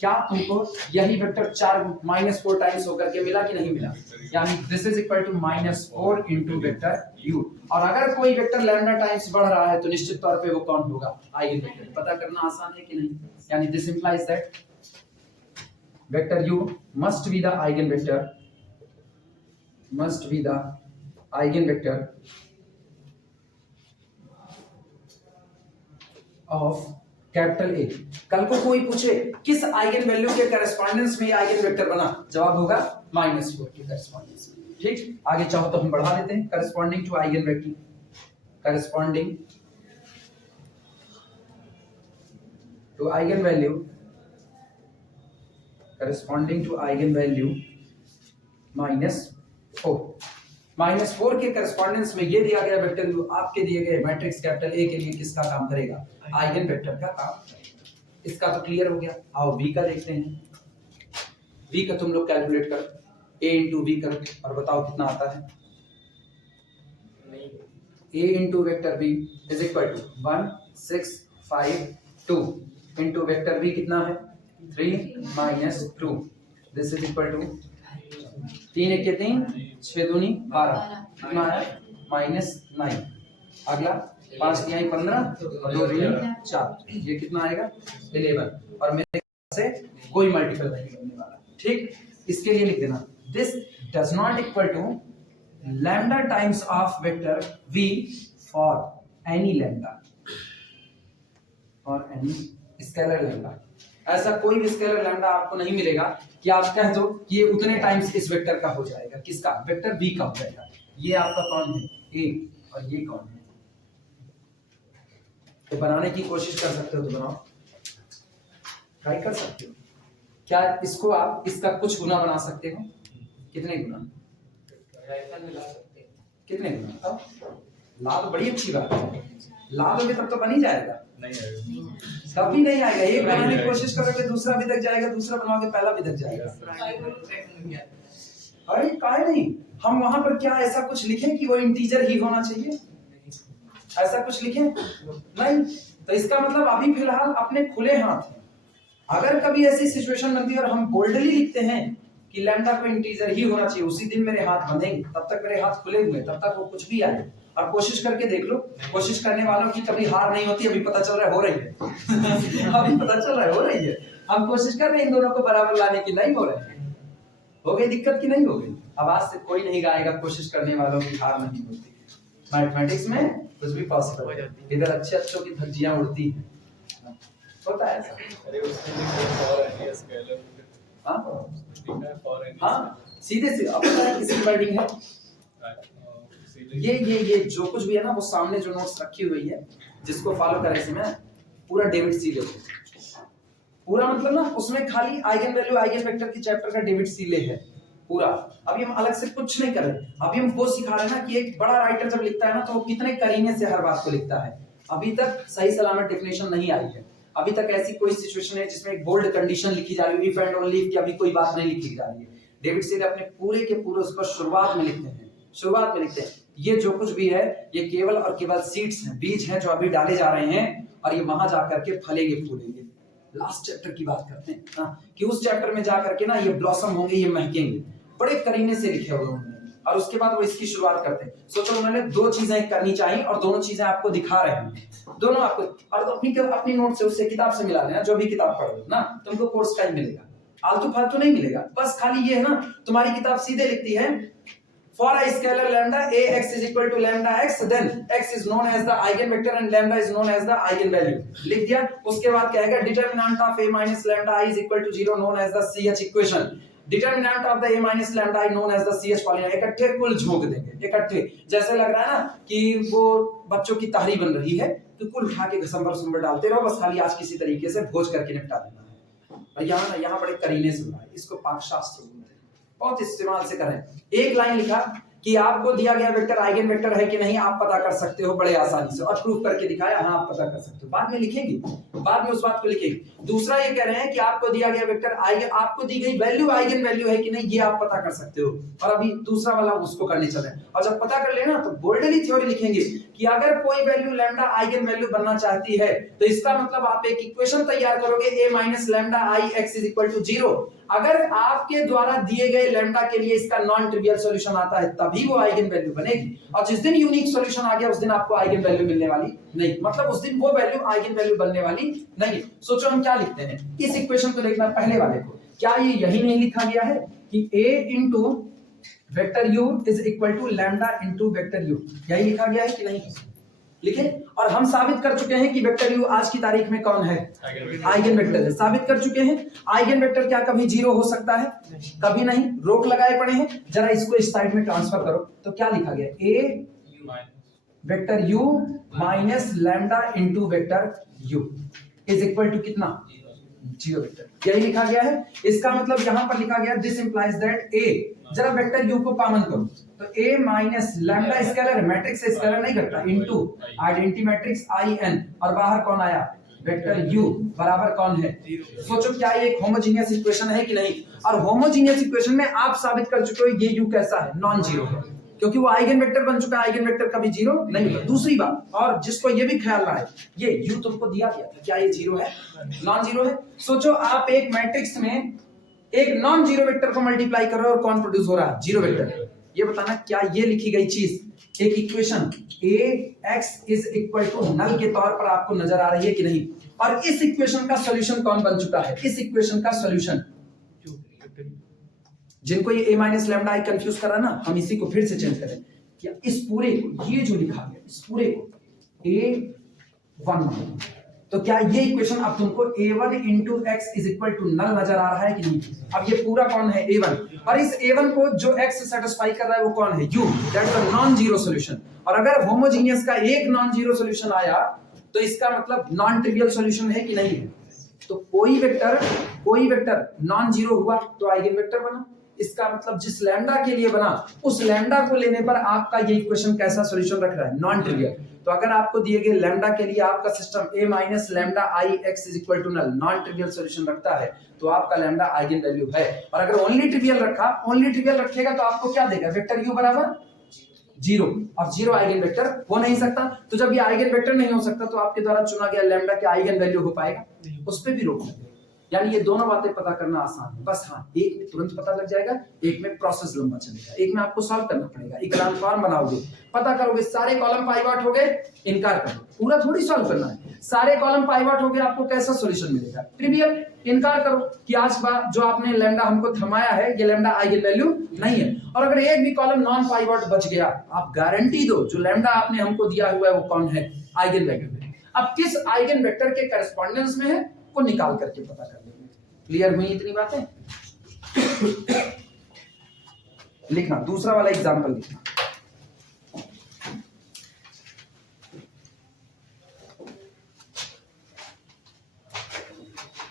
क्या तुमको यही वेक्टर 4 -4 टाइम्स होकर के मिला कि नहीं मिला, यानी this is equal to -4 into vector u। और अगर कोई वेक्टर लैम्डा टाइम्स बढ़ रहा है तो निश्चित तौर पे वो कौन होगा, आइगन वेक्टर। पता करना आसान है कि नहीं, यानी this implies that vector u must be the eigenvector, must be the eigenvector of capital A. कल को कोई पूछे किस आइगन वैल्यू के करस्पॉन्डेंस में ये आइगन वेक्टर बना, जवाब होगा -4 के करस्पॉन्डेंस में, ठीक। आगे चाहो तो हम बढ़ा देते हैं, corresponding to eigen vector, corresponding to eigen value, corresponding to eigen value -4 के करस्पॉन्डेंस में ये दिया गया वेक्टर यू आपके दिए गए मैट्रिक्स कैपिटल ए के लिए किसका काम करेगा, आइगन वेक्टर का काम करेगा। इसका तो क्लियर हो गया। आओ v का देखते हैं, v का तुम लोग कैलकुलेट करो, a इंटू वी करो और बताओ कितना आता है। a into vector v is equal to 1 6 5 2 into vector v कितना है 3 -2, दिस इज इक्वल टू 3 1 3 6 दूनी 12 कितना है -9। अगला 5 3 15 और 2 3 4, ये कितना आएगा 11, और मेरे से कोई मल्टीपल नहीं बनने वाला, ठीक। इसके लिए लिख देना this does not equal to lambda times of vector v for any lambda, for any scalar lambda. ऐसा कोई भी स्केलर लैम्डा आपको नहीं मिलेगा कि आप कह दो कि ये उतने टाइम्स इस वेक्टर का हो जाएगा, किसका, वेक्टर v का हो जाएगा। ये आपका कौन है a और ये कौन है, तो बनाने की कोशिश कर सकते हो तो बनाओ, ट्राई कर सकते हो। क्या इसको आप इसका कुछ गुना बना सकते हो, कितने गुना, कितने गुना, अब ला तो बड़ी अच्छी बात है, ला दोगे तब तो बन ही जाएगा, नहीं आएगा, कभी नहीं आएगा। एक बनाने की कोशिश करोगे दूसरा भी तक जाएगा, दूसरा बनाओगे पहला भी तक जाएगा। अरे काहे नहीं, हम वहां पर क्या ऐसा कुछ लिखें कि वो इंटीजर ही होना चाहिए, ऐसा कुछ लिखें नहीं, तो इसका मतलब अभी फिलहाल अपने खुले हाथ हैं। अगर कभी ऐसी सिचुएशन बनती है और हम बोल्डली लिखते हैं कि लैम्डा को इंटीजर ही होना चाहिए, उसी दिन मेरे हाथ बंधेंगे, तब तक मेरे हाथ खुले हुए, तब तक वो कुछ भी आए। और कोशिश करके देख लो, कोशिश करने वालों की कभी हार नहीं होती, अभी पता चल रहा है हो रही है अभी पता चल रहा है हो रही है। हम कोशिश कर रहे हैं इन दोनों को बराबर लाने की, नहीं हो रहे, हो गई दिक्कत की नहीं हो गई। अब आज से कोई नहीं गाएगा कोशिश करने वालों की हार नहीं होती। मैथमेटिक्स में कुछ भी पॉसिबल है, इधर अच्छे अच्छों की धज्जियां उड़ती हैं, होता है ऐसा। अरे उसके लिए फॉर एनी स्केलर, हाँ फॉर एनी, हाँ सीधे से अब पता है किसकी वर्डिंग है, ये जो कुछ भी है ना वो सामने जो नोट्स रखी हुई है, जिसको फॉलो करें इसमें पूरा डेविड सीले, पूरा मतलब ना उसमें खाली आइगन वैल्यू आइगन वेक्टर की चैप्टर का डेविड सीले है पूरा। अभी हम अलग से कुछ नहीं कर रहे, अभी हम वो सिखा रहे हैं ना कि एक बड़ा राइटर जब लिखता है ना तो वो कितने करीने से हर बात को लिखता है। अभी तक सही सलामत डेफिनेशन नहीं आई है, अभी तक ऐसी कोई सिचुएशन है जिसमें एक बोल्ड कंडीशन लिखी जा रही है, इफ एंड ओनली इफ की अभी कोई बात नहीं लिखी जा रही है। डेविड सीले अपने पूरे के पूरे उसको शुरुआत में लिखते हैं, शुरुआत में लिखते हैं ये जो कुछ भी है ये केवल और केवल सीड्स हैं, बीज हैं जो अभी डाले जा रहे हैं और ये वहां जाकर के फलेंगे फूलेंगे। लास्ट चैप्टर की बात करते हैं ना कि उस चैप्टर में जाकर के ना ये ब्लॉसम होंगे, ये महकेंगे, बड़े करीने से लिखे हुए होंगे और उसके बाद वो इसकी शुरुआत करते हैं। सोचो उन्होंने दो चीजें करनी चाहिए और दोनों चीजें आपको दिखा रहे हैं, दोनों आपको, और अपनी नोट से उससे किताब से मिला लेना, जो भी किताब पढ़ो ना तुमको कोर्स का ही मिलेगा, आलतू फालतू नहीं मिलेगा। बस खाली ये है ना तुम्हारी किताब सीधे लिखती है for a scalar lambda ax is equal to lambda x, then x is known as the eigenvector and lambda is known as the eigenvalue, लिख दिया। उसके बाद क्या है, determinant of a minus lambda I is equal to 0 known as the CH equation, determinant of the a minus lambda I known as the ch polynomial, इकट्ठे कुल झोंक देंगे, इकट्ठे। जैसे लग रहा है ना कि वो बच्चों की तहरी बन रही है, तो कुल उठा के घसंबर डालते रहो, बस खाली आज किसी तरीके से भोज करके निपटा देना है। और यहाँ बड़े करीने से हुआ है, इसको पाकशास्त्र बोलते हैं, बहुत इस्तेमाल से करें। एक लाइन लिखा कि आपको दिया गया वेक्टर आइगन वेक्टर है कि नहीं आप पता कर सकते हो बड़े आसानी से, और प्रूफ करके दिखाया, हाँ आप पता कर सकते हो। बाद में लिखेंगे, बाद में उस बात को लिखेंगे। दूसरा ये कह रहे हैं कि आपको दिया गया वेक्टर आइगन, आपको दी गई वैल्यू आइगन वैल्यू है कि नहीं ये आप पता कर सकते हो। और अभी दूसरा वाला उसको करने चले, और जब पता कर लेना तो बोल्डली थ्योरी लिखेंगे कि अगर कोई वैल्यू लैम्डा आइगन वैल्यू बनना चाहती है तो इसका मतलब आप एक इक्वेशन तैयार करोगे a minus lambda I X is equal to 0। अगर आपके द्वारा दिए गए लैम्डा के लिए इसका नॉन ट्रिवियल सॉल्यूशन आता है तभी वो आइगन वैल्यू बनेगी, और जिस दिन यूनिक सॉल्यूशन आ गया उस दिन आपको आइगन वैल्यू मिलने वाली नहीं, मतलब उस दिन वो वैल्यू आइगन वैल्यू बनने वाली नहीं। सोचो हम क्या लिखते हैं, इस इक्वेशन को देखना पहले वाले को, क्या ये यही नहीं लिखा गया है कि a into vector u is equal to lambda into vector u, यही लिखा गया है कि नहीं लिखे? और हम साबित कर चुके हैं कि वेक्टर u आज की तारीख में कौन है, आइगन वेक्टर है, साबित कर चुके हैं। आइगन वेक्टर क्या कभी 0 हो सकता है? कभी नहीं, रोक लगाए पड़े हैं। जरा इसको इस साइड में ट्रांसफर करो, तो क्या लिखा गया, a vector u minus lambda into vector u is equal to कितना, 0 वेक्टर, यही लिखा गया है। इसका मतलब यहां पर लिखा गया दिस इंप्लाइज दैट a, जरा वेक्टर u को कॉमन करो तो a minus lambda scalar matrix से स्केलर नहीं घटता, इनटू आइडेंटिटी मैट्रिक्स in, और बाहर कौन आया, वेक्टर u बराबर कौन है, सोचो क्या ये एक होमोजेनियस इक्वेशन है कि नहीं? और होमोजेनियस इक्वेशन में आप साबित कर चुके हो ये u कैसा है, नॉन जीरो है, क्योंकि वो आइगन वेक्टर बन चुका है, आइगन वेक्टर कभी 0 नहीं होता। दूसरी बात, और जिसको ये भी ख्याल रहा है, ये u तुमको दिया गया था, क्या ये 0 है, नॉन जीरो है? सोचो आप एक मैट्रिक्स में एक नॉन जीरो वेक्टर को मल्टीप्लाई करो और कौन प्रोड्यूस हो रहा है, 0 वेक्टर। ये बताना क्या ये लिखी गई चीज एक equation ax is equal to null के तौर पर आपको नजर आ रही है कि नहीं? और इस इक्वेशन का सॉल्यूशन कौन बन चुका है, इस इक्वेशन का सॉल्यूशन, जिनको ये a minus lambda I confuse कर रहा है ना, हम इसी को फिर से चेंज करें, क्या इस पूरे को, ये जो लिखा गया इस पूरे को a1, तो क्या ये इक्वेशन अब तुमको a1 into X is equal to null नजर आ रहा है कि नहीं? अब ये पूरा कौन है, a1, और इस a1 को जो x सेटिस्फाई कर रहा है वो कौन है, u, that is a non zero solution. और अगर होमोजेनियस का एक नॉन जीरो सॉल्यूशन आया तो इसका मतलब नॉन ट्रिवियल सॉल्यूशन है कि नहीं है? तो कोई वेक्टर नॉन जीरो हुआ तो आइगन वेक्टर बना, इसका मतलब जिस लैम्डा के लिए बना उस लैम्डा को लेने पर आपका ये इक्वेशन कैसा सॉल्यूशन रख रहा है, नॉन ट्रिवियल। तो अगर आपको दिए गए लैम्डा के लिए आपका system a minus lambda I X is equal to null, non trivial solution रखता है, तो आपका लैम्डा आइगन वैल्यू है। और अगर ओनली ट्रिवियल रखेगा तो आपको क्या देगा, वेक्टर u बराबर 0, और 0 आइगन वेक्टर हो नहीं सकता। तो जब ये आइगन वेक्टर नहीं हो सकता तो आपके द्वारा चुना गया लैम्डा के आइगन वैल्यू हो पाएगा, उस पे भी रोक लगेगा। यानी ये दोनों बातें पता करना आसान है, बस हाँ एक में तुरंत पता लग जाएगा, एक में प्रोसेस लंबा चलेगा, एक में आपको सॉल्व करना पड़ेगा। इक्वेशन फॉर्म बनाओगे, पता करोगे सारे कॉलम पाइवट हो गए, इनकार करो, पूरा थोड़ी सॉल्व करना है, सारे कॉलम पाइवट हो गए, आपको कैसा सॉल्यूशन मिलेगा, ट्रिवियल। इनकार करो कि आज बार जो आपने लैम्डा हमको थमाया है ये लैम्डा आइगन वैल्यू नहीं है, और अगर एक भी कॉलम नॉन पाइवट बच गया, आप गारंटी दो जो लैम्डा आपने हमको दिया हुआ है वो कौन है, आइगन वेक्टर है। अब किस आइगन वेक्टर के करस्पॉन्डेंस में है वो निकाल करके पता कर लेंगे। क्लियर हुई इतनी बातें? लिखना दूसरा वाला एग्जांपल लिखना।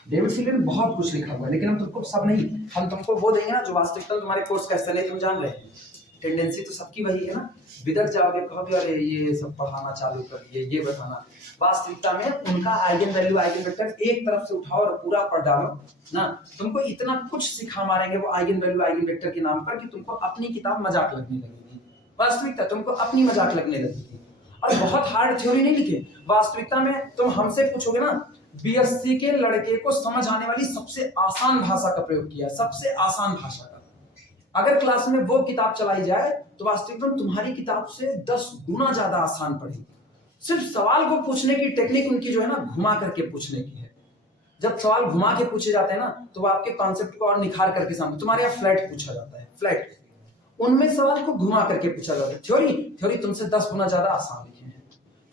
डेविड सीगर ने बहुत कुछ लिखा हुआ है, लेकिन हम तुमको सब नहीं, हम तुमको वो देंगे ना जो वास्तविकता तुम्हारे कोर्स का हिस्सा नहीं, तुम जान रहे हैं टेंडेंसी तो सबकी वही है ना, बिगड़ जाओगे कहोगे अरे ये सब पढ़ाना चालू करिए, ये बताना। वास्तविकता में उनका आइगन वैल्यू आइगन वेक्टर एक तरफ से उठाओ और पूरा पढ़ डालो ना, तुमको इतना कुछ सिखा मारेंगे वो आइगन वैल्यू आइगन वेक्टर के नाम पर कि तुमको अपनी किताब मजाक लगने लगेगी। वास्तविकता तुमको अपनी मजाक लगने लगेगी, और बहुत हार्ड थ्योरी नहीं लिखे। वास्तविकता में तुम हमसे पूछोगे ना, बीएससी के लड़के को समझ आने वाली सबसे आसान भाषा का प्रयोग किया, सबसे आसान भाषा का। अगर क्लास में वो किताब चलाई जाए तो वास्तविक में तुम्हारी किताब से 10 गुना ज्यादा आसान पड़ेगी। सिर्फ सवाल को पूछने की टेक्निक उनकी जो है ना, घुमा करके पूछने की है। जब सवाल घुमा के पूछे जाते हैं ना तो वो आपके कॉन्सेप्ट को और निखार करके सामने, तुम्हारे यहाँ फ्लैट पूछा जाता है, फ्लैट, उनमें सवाल को घुमा करके पूछा जाता है। थ्योरी तुमसे 10 गुना ज्यादा आसान लिखे हैं।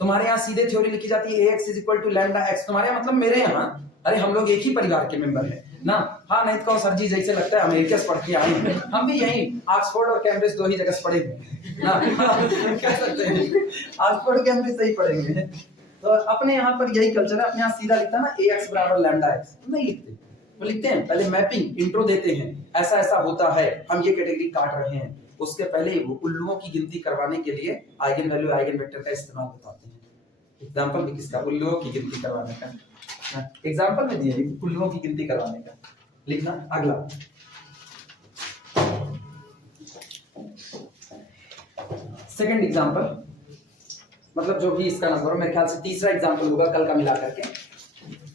तुम्हारे यहाँ सीधे थ्योरी लिखी जाती है ax is equal to lambda X, तुम्हारे यहाँ मतलब मेरे यहाँ, अरे हम लोग एक ही परिवार के मेंबर हैं ना, हाँ नहीं तो सर जी जैसे लगता है अमेरिका से पढ़ के आए हैं। हम भी यहीं ऑक्सफोर्ड और कैम्ब्रिज दो ही जगह से पढ़े हुए हैं। कह सकते हैं ऑक्सफोर्ड कैम्ब्रिज से ही पढ़ेंगे। तो अपने यहाँ पर यही कल्चर है, अपने यहाँ सीधा लिखता है ना ax बराबर लैम्डा x, नहीं लिखते, वो लिखते हैं पहले मैपिंग इंट्रो देते हैं, ऐसा ऐसा होता है, हम ये कैटेगरी काट रहे हैं, उसके पहले वो उल्लुओं की गिनती करवाने के लिए आइगन वैल्यू आइगन वेक्टर का इस्तेमाल बताते हैं। एग्जांपल भी किसका, उल्लुओं की गिनती करवाने का, एग्जांपल में दिया है उल्लुओं की गिनती करवाने का, लिखना। अगला सेकंड एग्जांपल, मतलब जो भी इसका नंबर हो, मेरे ख्याल से तीसरा एग्जांपल होगा कल का मिला करके,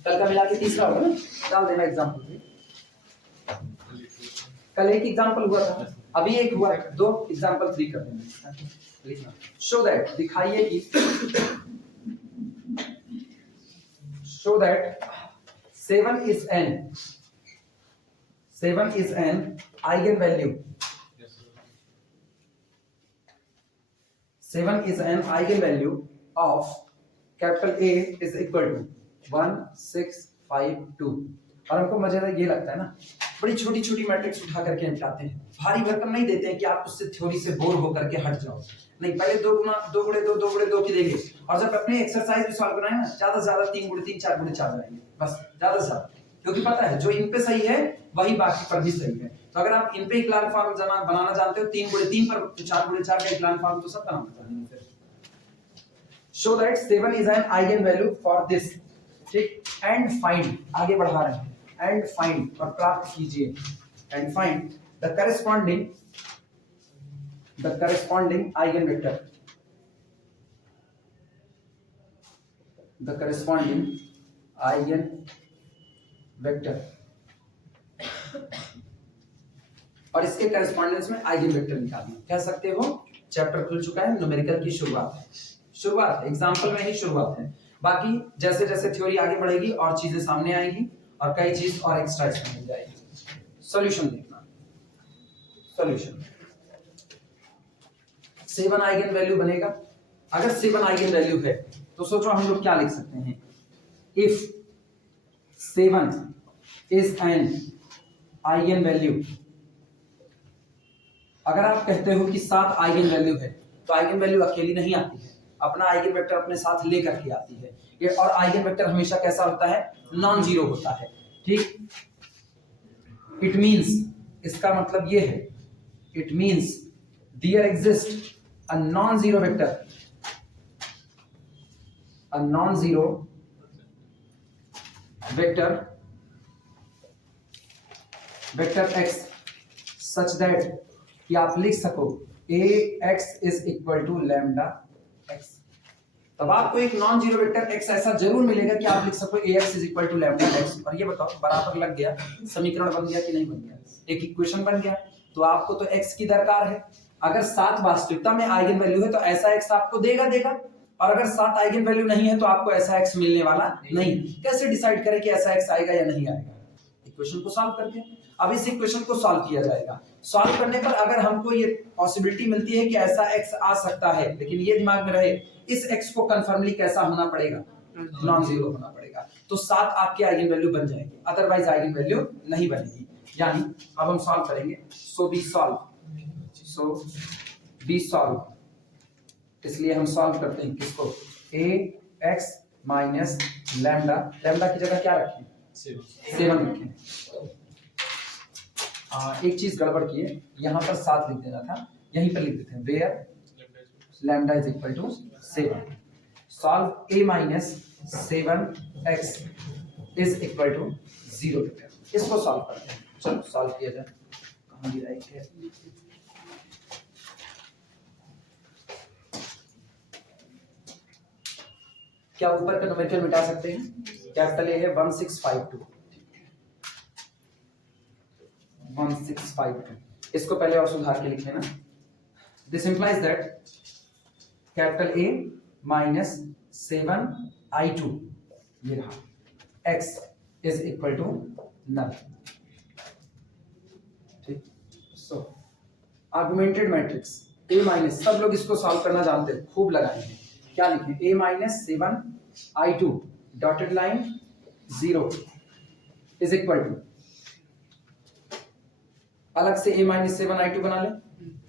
कल का मिला के तीसरा होगा ना, डाल देना एग्जांपल भी। कल एक एग्जांपल हुआ था, अभी एक हुआ, दो एग्जांपल 3 कर देना, लिखना। शो दैट, दिखाइए कि, show that 7 is an eigen value, 7 is an eigenvalue of capital A is equal to 1 6 5 2। और हमको मजेदार ये लगता है ना, बड़ी छोटी छोटी मैट्रिक्स उठा करके निपटाते हैं, भारी भरकम नहीं देते हैं कि आप उससे थ्योरी से बोर होकर के हट जाओ, नहीं, पहले 2 गुणा 2 गुणे 2 2 गुणे 2 की देंगे, और जब अपने एक्सरसाइज भी सॉल्व कराएं ना, ज्यादा से ज्यादा 3 गुणे 3 4 गुणे 4 जाएंगे, बस ज्यादा से ज्यादा, क्योंकि पता है जो इन पे सही है वही बाकी पर भी सही है। तो अगर आप इन पे इक्लान फॉर्म बनाना जानते हो 3 गुणे 3 पर, तो 4 गुणे 4 का इक्लान फॉर्म तो सब बनाना जानेंगे फिर। Show that 7 is an eigen value for this, ठीक, एंड फाइंड, आगे बढ़ा रहे हैं, एंड फाइंड, और प्राप्त कीजिए, and find the corresponding eigenvector, the corresponding eigenvector, और इसके करस्पॉन्डेंस में आइगन वेक्टर निकालना। कह सकते हो चैप्टर खुल चुका है, न्यूमेरिकल की शुरुआत है, एग्जांपल में ही शुरुआत है, बाकी जैसे जैसे थ्योरी आगे बढ़ेगी और चीजें सामने आएंगी और कई चीज और एक्स्ट्रा इसमें मिल जाएगी। सॉल्यूशन देखना, सॉल्यूशन 7 आइगन वैल्यू बनेगा। अगर 7 आइगन वैल्यू है तो सोचो हम लोग क्या लिख सकते हैं, if 7 is an eigen value, अगर आप कहते हो कि 7 आइगन वैल्यू है तो आइगन वैल्यू अकेली नहीं आती है, अपना आइगन वेक्टर अपने साथ लेकर के आती है ये, और आइगन वेक्टर हमेशा कैसा होता है, नॉन जीरो होता है, ठीक। इट मींस, इसका मतलब ये है, it means there exist a non zero vector, a non zero vector x such that कि आप लिख सको ax is equal to lambda x। तब आपको एक नॉन जीरो वेक्टर x ऐसा जरूर मिलेगा कि आप लिख सको ax is equal to lambda x। और ये बताओ बराबर लग गया, समीकरण बन गया कि नहीं बन गया, एक इक्वेशन बन गया। तो आपको तो x की दरकार है, अगर 7 वास्तविकता में आइगन वैल्यू है तो ऐसा x आपको देगा, और अगर 7 आइगन वैल्यू नहीं है तो आपको ऐसा x मिलने वाला नहीं। कैसे डिसाइड करें कि ऐसा x आएगा या नहीं आएगा, इक्वेशन को सॉल्व करके। अब इस इक्वेशन को सॉल्व किया जाएगा, सॉल्व करने पर अगर हमको ये पॉसिबिलिटी मिलती है कि ऐसा x आ सकता है, लेकिन ये दिमाग में रहे इस x को कंफर्मली कैसा होना पड़ेगा, नॉन जीरो होना पड़ेगा, तो 7 आपकी आइगन वैल्यू बन जाएगी, अदरवाइज आइगन वैल्यू नहीं बनेगी। यानी अब हम सॉल्व करेंगे, सो बी सॉल्व, इसलिए हम सॉल्व करते हैं किसको, ax माइनस लैम्डा, लैम्डा की जगह क्या रखें, 7 रखें। एक चीज गड़बड़ की है, यहाँ पर 7 लिख देना था, यहीं पर लिख देते हैं where lambda is equal to 7। Solve a minus 7x is equal to 0। इसको सॉल्व करते हैं, चलो सॉल्व किया जाए। कहाँ गिरा है, क्या ऊपर का न्यूमेरिकल मिटा सकते हैं, कैपिटल ए है 1652, 1652, इसको पहले और सुधार के लिखे ना। This implies that capital A minus 7i2 ये रहा, x is equal to null, ठीक। So augmented matrix a minus, सब लोग इसको सॉल्व करना जानते हैं, खूब लगाएंगे। क्या लिखें, a minus 7i2 dotted line 0 is equal to अलग से a माइनस 7i2 बना ले।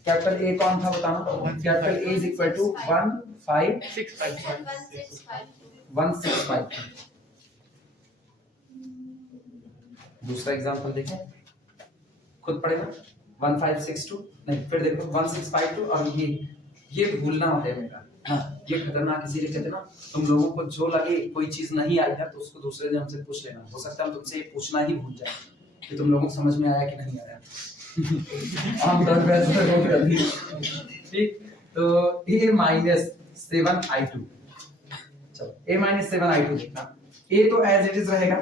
कैपिटल A कौन था बताना। Capital A is equal to 15652। दूसरा एग्जांपल देखें, खुद पढ़ेगा। 1562 नहीं, फिर देखो 1652 और ये भूलना है मेरा। हाँ, ये खतरनाक इसीलिए कहते ना, तुम लोगों को जो लगे कोई चीज नहीं आई है तो उसको दूसरे दिन हमसे पूछ लेना। हो सकता है हम तुमसे ये पूछना ही भूल जाए कि तुम लोगों को समझ में आया कि नहीं आया। आमतौर पर ऐसा होता है। ठीक, तो a माइनस 7i2, चलो a माइनस 7i2 देखना। a तो एज इट इज रहेगा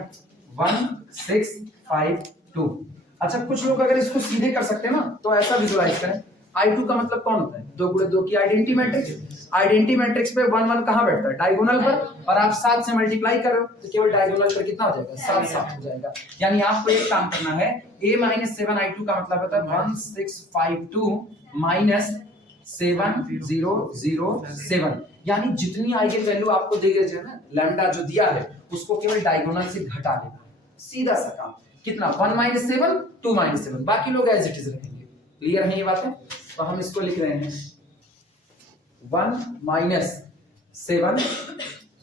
1652। अच्छा, कुछ लोग अगर इसको सीधे कर सकते हैं ना तो ऐसा विजुलाइज करें। I2 का मतलब कौन होता है? 2 गुणे 2 की आइडेंटिटी मैट्रिक्स। आइडेंटिटी मैट्रिक्स पे 1 1 कहां बैठता है? डायगोनल पर। और आप 7 से मल्टीप्लाई कर रहे हो तो केवल डायगोनल पर कितना हो जाएगा? 7 7 हो जाएगा। यानी आपको एक काम करना है, a माइनस 7i2 का मतलब होता है 1652 माइनस 7007। यानी जितनी आइगन वैल्यू आपको दी गई है ना, लैम्डा जो दिया है उसको केवल डायगोनल से घटा लेना। सीधा सा काम। कितना? 1 माइनस 7, 2 माइनस 7, बाकी लोग एज इट इज रहेंगे। क्लियर है ये बातें? तो हम इसको लिख रहे हैं 1 माइनस 7,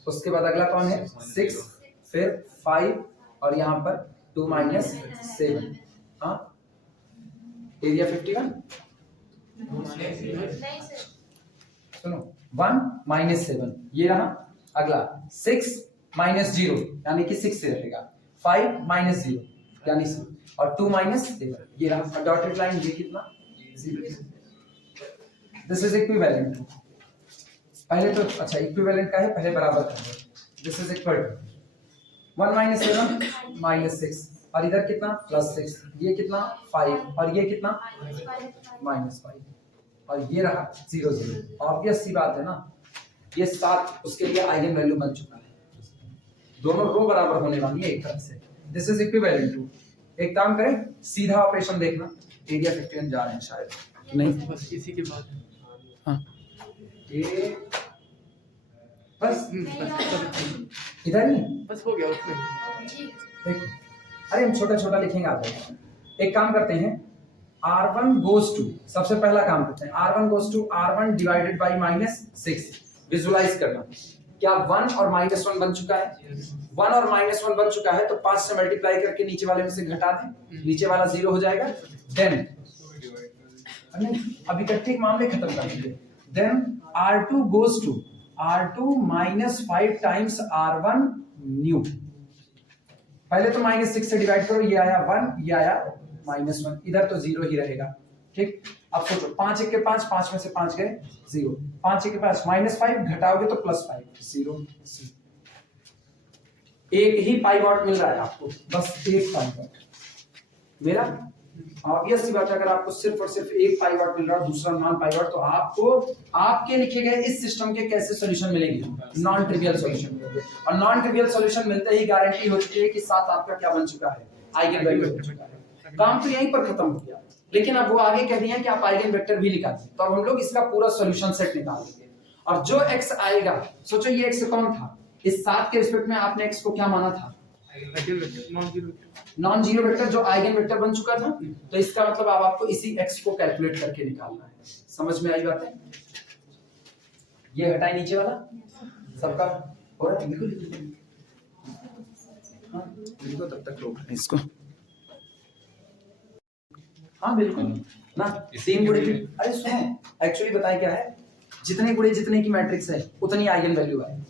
उसके बाद अगला कौन है? 6, फिर 5 और यहां पर 2 माइनस 7। हाँ, एरिया 51। सुनो, 1 माइनस 7 ये रहा। अगला 6 माइनस 0 यानी कि 6 से रहेगा। 5 माइनस 0 यानी 0 और 2 माइनस 7 ये रहा। डॉटेड लाइन ये कितना? 0। This is equivalent. पहले तो अच्छा इक्विवेलेंट का है, पहले बराबर कर दो। This is equal to 1 minus 7 minus 6 और इधर कितना? प्लस 6। ये कितना? 5 और ये कितना? माइनस 5 और ये रहा 0 0। ऑब्वियस सी बात है ना, ये 7 उसके लिए आइगन वैल्यू बन चुका है। दोनों रो बराबर होने वाली है एक तरह से। This is equivalent to. एक काम करें, सीधा ऑपरेशन देखना। एरिया 51 जा रहे हैं शायद नहीं, बस इसी के बाद। हाँ ये बस इधर ही बस हो गया उसमें। देखो, अरे हम छोटा छोटा लिखेंगे आप। एक काम करते हैं, R1 goes to, सबसे पहला काम करते हैं, R1 goes to R1 divided by -6। Visualize करना, क्या 1 और -1 बन चुका है? 1 और -1 बन चुका है तो 5 से मल्टीप्लाई करके नीचे वाले में से घटा दें, नीचे वाला 0 हो जाएगा। देन अब इकट्ठे मामले खत्म कर देंगे। Then R2 goes to R2 -5 times R1 new. पहले तो -6 से डिवाइड करो, ये आया 1, ये आया -1, इधर तो 0 ही रहेगा। ठीक, अब सोचो 5 1 के 5, 5 में से 5 गए 0, 5 1 के 5 -5 घटाओगे तो +5, 0 0। एक ही पाइवॉट मिल रहा है आपको, बस एक पाइवॉट। मेरा ऑब्वियस सी बात है, अगर आपको सिर्फ और सिर्फ एक पाइवॉट मिल रहा है, दूसरा नॉन पाइवॉट, तो आपको आपके लिखे गए इस सिस्टम के कैसे सॉल्यूशन मिलेंगे? नॉन ट्रिवियल सॉल्यूशन मिलेंगे। और नॉन ट्रिवियल सॉल्यूशन मिलते ही गारंटी हो चुकी है कि 7 आपका क्या बन चुका है? आइगन वैल्यू बन चुका है। काम तो यहीं पर खत्म हो गया, लेकिन अब वो आगे कह दिया कि आप आइगन वेक्टर भी निकाल सकते। तो अब हम लोग इसका पूरा सॉल्यूशन सेट निकाल देंगे और जो x आएगा, सोचो ये x कौन था? इस 7 के रिस्पेक्ट में आपने x को क्या माना था? नॉन जीरो वेक्टर, जो आइगन वेक्टर बन चुका था। तो इसका मतलब अब आपको इसी x को कैलकुलेट करके निकालना है। समझ में आई बातें? ये हटाए नीचे वाला सबका हो रहा है, बिल्कुल। हाँ बिल्कुल, तब तक रोक इसको। हाँ बिल्कुल ना, 3 गुणे की, अरे सुनो एक्चुअली बताए क्या है, जितने गुणे जितने की मैट्रिक्स है उतनी आइगन वैल्यू आएगी।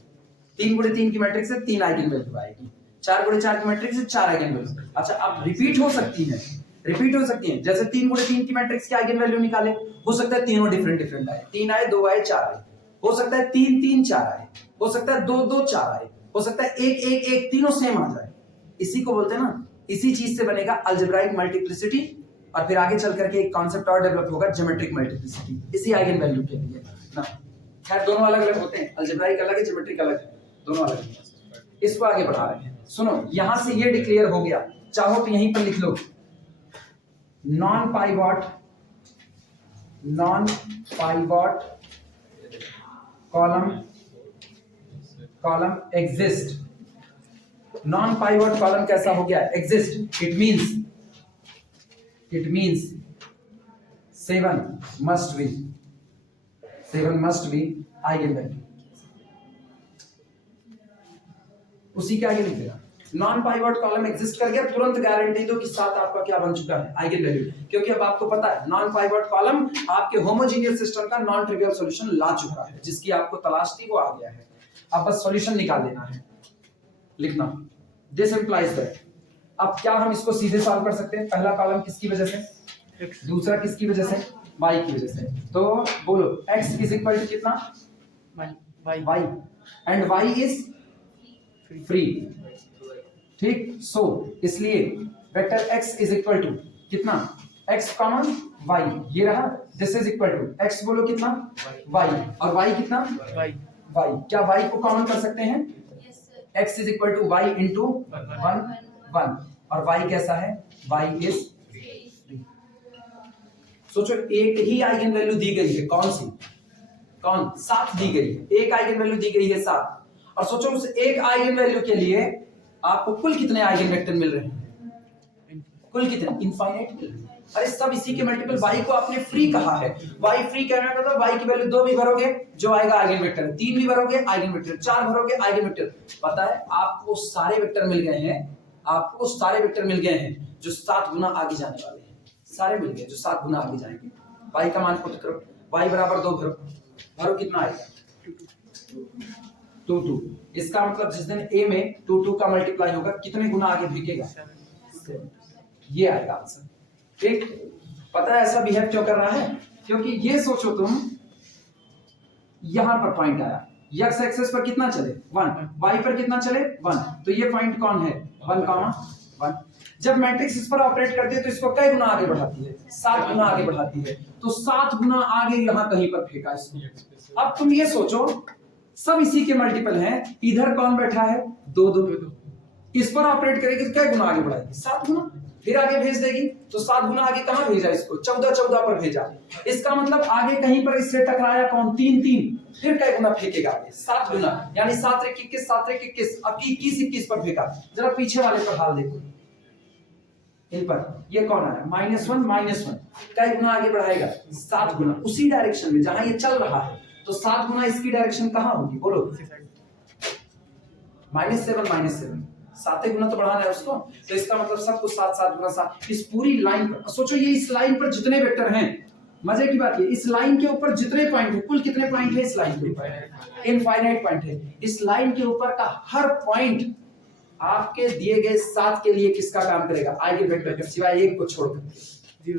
3 गुणे 3 की मैट्रिक्स है 3 आइगन वैल्यू आएगी। 4 गुणे 4 की मैट्रिक्स है 4 आइगन वैल्यू। अच्छा, अब रिपीट हो सकती है, रिपीट हो सकती है। जैसे 3 गुणे 3 की मैट्रिक्स की आइगन वैल्यू निकाले, हो सकता है तीनों डिफरेंट डिफरेंट आए, 3 आए 2 आए 4 आए, हो सकता है 3 3 4 आए, हो सकता है 2 2 4 आए, हो सकता है 1 1 1 तीनों सेम आ जाए। इसी को बोलते हैं ना, इसी चीज से बनेगा अलजेब्राइक मल्टीप्लिसिटी, और फिर आगे चल करके एक कॉन्सेप्ट और डेवलप होगा, ज्योमेट्रिक मल्टीप्लिसिटी, इसी आइगन वैल्यू के लिए ना। खैर दोनों अलग अलग होते हैं, अलजेब्राइक अलग है, ज्योमेट्रिक अलग है, दोनों अलग हैं। इसको आगे बढ़ा रहे हैं। सुनो, यहां से ये डिक्लेयर हो गया, चाहो तो यहीं पर लिख लो, non pivot column exist. Non pivot column कैसा हो गया? Exist. It means it means 7 must be eigen value. उसी के आगे लिख देगा नॉन पाइवट कॉलम एग्जिस्ट कर गया, तुरंत गारंटी दो कि 7 आपका क्या बन चुका है, आइगन वैल्यू। क्योंकि अब आपको पता है नॉन पाइवट कॉलम आपके होमोजेनियस सिस्टम का नॉन ट्रिवियल सॉल्यूशन ला चुका है, जिसकी आपको तलाश थी वो आ गया है। अब बस सॉल्यूशन निकाल देना है, लिखना दिस इंप्लाइज दैट। अब क्या हम इसको सीधे सॉल्व कर सकते हैं? पहला कॉलम किसकी वजह से, दूसरा किसकी वजह से, y की वजह से। तो बोलो x इज इक्वल टू कितना, y and y is free, ठीक। सो इसलिए vector x is equal to कितना, x कॉमन y, ये रहा, this is equal to x बोलो कितना y, और y कितना y। क्या y को कॉमन कर सकते हैं? x is equal to y into 1 और y कैसा है, y इज 3। सोचो एक ही आइगन वैल्यू दी गई है, कौन सी, कौन, 7 दी गई है, एक आइगन वैल्यू दी गई है 7, और सोचो उस एक आइगन वैल्यू के लिए आपको कुल कितने आइगन वेक्टर मिल रहे हैं, कुल कितने, इनफाइनाइट मिल रहे हैं। अरे सब इसी के मल्टीपल, y को आपने फ्री कहा है, y फ्री कहने का मतलब y की वैल्यू 2 भी भरोगे जो आएगा आइगन वेक्टर, 3 भी भरोगे आइगन वेक्टर, 4 भरोगे आइगन वेक्टर। पता है आपको सारे वेक्टर मिल गए हैं, आपको सारे वेक्टर मिल गए हैं जो 7 गुना आगे जाने वाले हैं, सारे मिल गए जो 7 गुना आगे जाएंगे। y का मान पुट करो, y बराबर 2 भरो कितना आएगा 2। इसका मतलब जिस दिन a में 2 का मल्टीप्लाई होगा कितने गुना आगे फेंकेगा, ये आएगा आंसर, ठीक। पता है ऐसा बिहेव क्यों कर रहा है, क्योंकि ये सोचो तुम यहां पर पॉइंट आया, x एक्सिस पर कितना चले 1, y पर कितना चले 1, तो ये पॉइंट कौन है 1, जब मैट्रिक्स इस पर ऑपरेट करती है तो इसको कई गुना आगे बढ़ाती है, 7 गुना आगे बढ़ाती है, तो 7 गुना आगे यहां कहीं पर फेंका इसको। अब तुम ये सोचो सब इसी के मल्टीपल हैं, इधर कौन बैठा है 2, इस पर ऑपरेट करेगी तो क्या गुना आगे बढ़ाएगी 7 गुना, फिर आगे भेज देगी तो 7 गुना आगे कहां भेजा इसको 14 पर भेजा। इसका मतलब आगे कहीं पर इससे टकराया कौन 3, फिर कई गुना फेंकेगा आगे 7 गुना, यानी 7 × 21 7 × 21, अब 21 पर फेंका। जरा पीछे वाले पर हाल देखो, इन पर ये कौन है -1 कई गुना आगे बढ़ाएगा 7 गुना, उसी डायरेक्शन में जहां ये चल रहा है, तो 7 गुना इसकी डायरेक्शन कहां होगी बोलो, -7 7 गुना तो बढ़ाना है उसको, तो इसका मतलब सब कुछ 7 गुना 7 इस पूरी लाइन पर। सोचो ये इस लाइन पर जितने वेक्टर हैं, मजे की बात ये इस लाइन के ऊपर जितने पॉइंट है, कुल कितने पॉइंट है इस लाइन के ऊपर, इनफाइनाइट पॉइंट है। इस लाइन के ऊपर का हर पॉइंट आपके दिए गए 7 के लिए किसका काम करेगा, आइगन वेक्टर का, सिवाय एक को छोड़ करके,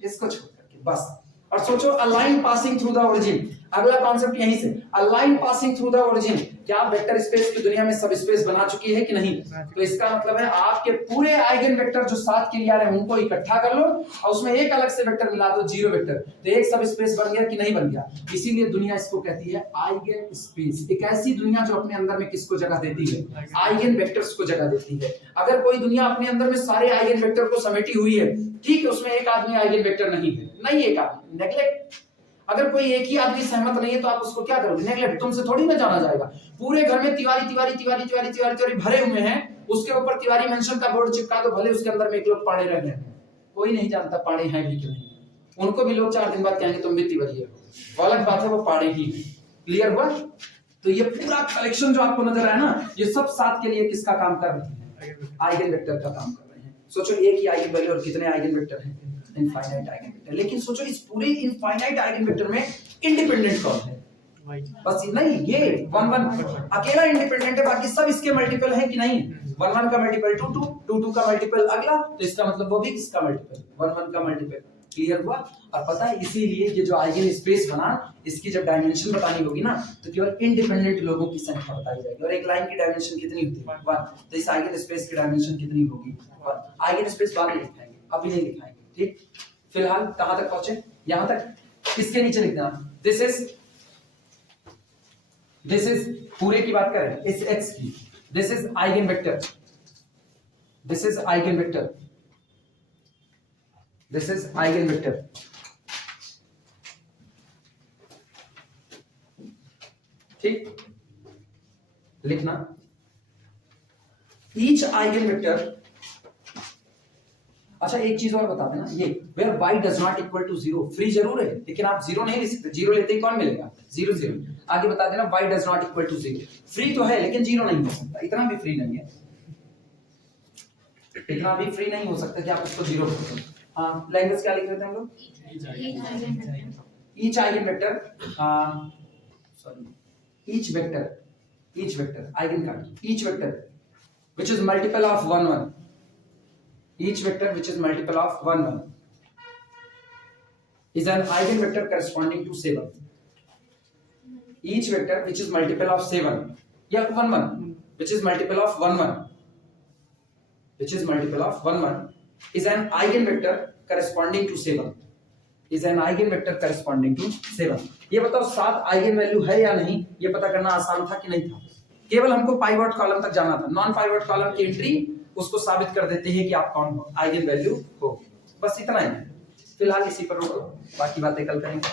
इसको छोड़ करके बस। और सोचो a line passing through the origin, अगला कॉन्सेप्ट यहीं से, a line passing through the origin, क्या वेक्टर स्पेस की दुनिया में सब स्पेस बना चुकी है कि नहीं, तो इसका मतलब है आपके पूरे आइगन वेक्टर जो 7 के लिए आ रहे हैं उनको इकट्ठा कर लो और उसमें एक अलग से वेक्टर मिला दो 0 वेक्टर, तो एक सब स्पेस बन गया कि नहीं बन गया। इसीलिए दुनिया इसको कहती है आइगन स्पेस, एक ऐसी दुनिया जो अपने अंदर में किसको जगह देती है, आइगन वेक्टर्स को जगह देती है। अगर कोई दुनिया अपने अंदर में सारे आइगन वेक्टर को समेटी हुई है, ठीक है, उसमें एक आदमी आइगन वेक्टर नहीं है, नहीं एक आदमी, नेग्लेक्ट। अगर कोई एक ही आदमी सहमत नहीं है तो आप उसको क्या करोगे, नेग्लेक्ट, तुमसे थोड़ी ना जाना जाएगा। पूरे घर में तिवारी भरे हुए हैं, उसके ऊपर तिवारी मेंशन का बोर्ड चिपका दो, भले उसके अंदर में एक लोग पाड़े रह गए, कोई नहीं जानता पाड़े हैं भी कि नहीं, उनको भी लोग 4 दिन बाद कहेंगे तुम भी तिवारी हो, अलग बात है वो पाड़े ही है। क्लियर हुआ? तो ये पूरा कलेक्शन जो आपको नजर आया ना, ये सब 7 के लिए किसका काम कर रहे हैं, आइगन वेक्टर का काम कर रहे हैं। सोचो एक ही आइगन वैल्यू और कितने आइगन वेक्टर हैं, इनफाइनाइट आइगन वेक्टर। लेकिन सोचो इस पूरे इनफाइनाइट आइगन वेक्टर में इंडिपेंडेंट कौन है, बस नहीं, ये 1 अकेला इंडिपेंडेंट है, बाकी सब इसके मल्टीपल है कि नहीं। 1 का मल्टीपल 2 का मल्टीपल अगला, तो इसका मतलब वो भी किसका मल्टीपल 1 का मल्टीपल। क्लियर हुआ? और पता है इसीलिए ये जो आइगन स्पेस बना, इसकी जब डायमेंशन बतानी होगी ना, तो केवल इंडिपेंडेंट लोगों की संख्या बताई जाएगी। और एक लाइन की डायमेंशन कितनी होती है 1, तो इस आइगन स्पेस की डायमेंशन कितनी होगी 1। आइगन स्पेस बाद में लिखाएंगे, अभी नहीं लिखाएंगे, ठीक। फिलहाल कहां तक पहुंचे, यहां तक। इसके नीचे लिख देना दिस इज पूरे की बात करें इस x की, this is eigen vector, this is eigen vector, this is eigen vector. ठीक, लिखना ईच आइगन वेक्टर अच्छा एक चीज और बता देना, ये where y does not equal to 0 free जरूर है, लेकिन आप 0 नहीं ले सकते, 0 लेते ही कौन मिलेगा 0 0। आगे बता देना y does not equal to 0 free तो है लेकिन 0 नहीं हो सकता, इतना भी फ्री नहीं है, इतना भी फ्री नहीं हो सकता कि आप उसको 0 कर दो। हां लैंग्वेज क्या लिख रहे थे हम लोग, each eigen vector, sorry each vector eigen का each vector which is multiple of 1 1, each vector which is multiple of 1 1 is an eigenvector corresponding to 7, each vector which is multiple of 7 या 1 1 which is multiple of 1 1 which is multiple of 1 1 is an eigenvector corresponding to 7, is an eigenvector corresponding to 7। ये बताओ 7 eigen value है या नहीं, ये पता करना आसान था कि नहीं था, केवल हमको पाइवट कॉलम तक जाना था, नॉन पाइवट कॉलम की एंट्री उसको साबित कर देते हैं कि आप कौन हो, आइगन वैल्यू हो, बस इतना ही। फिलहाल इसी पर रोको, बाकी बातें कल करेंगे।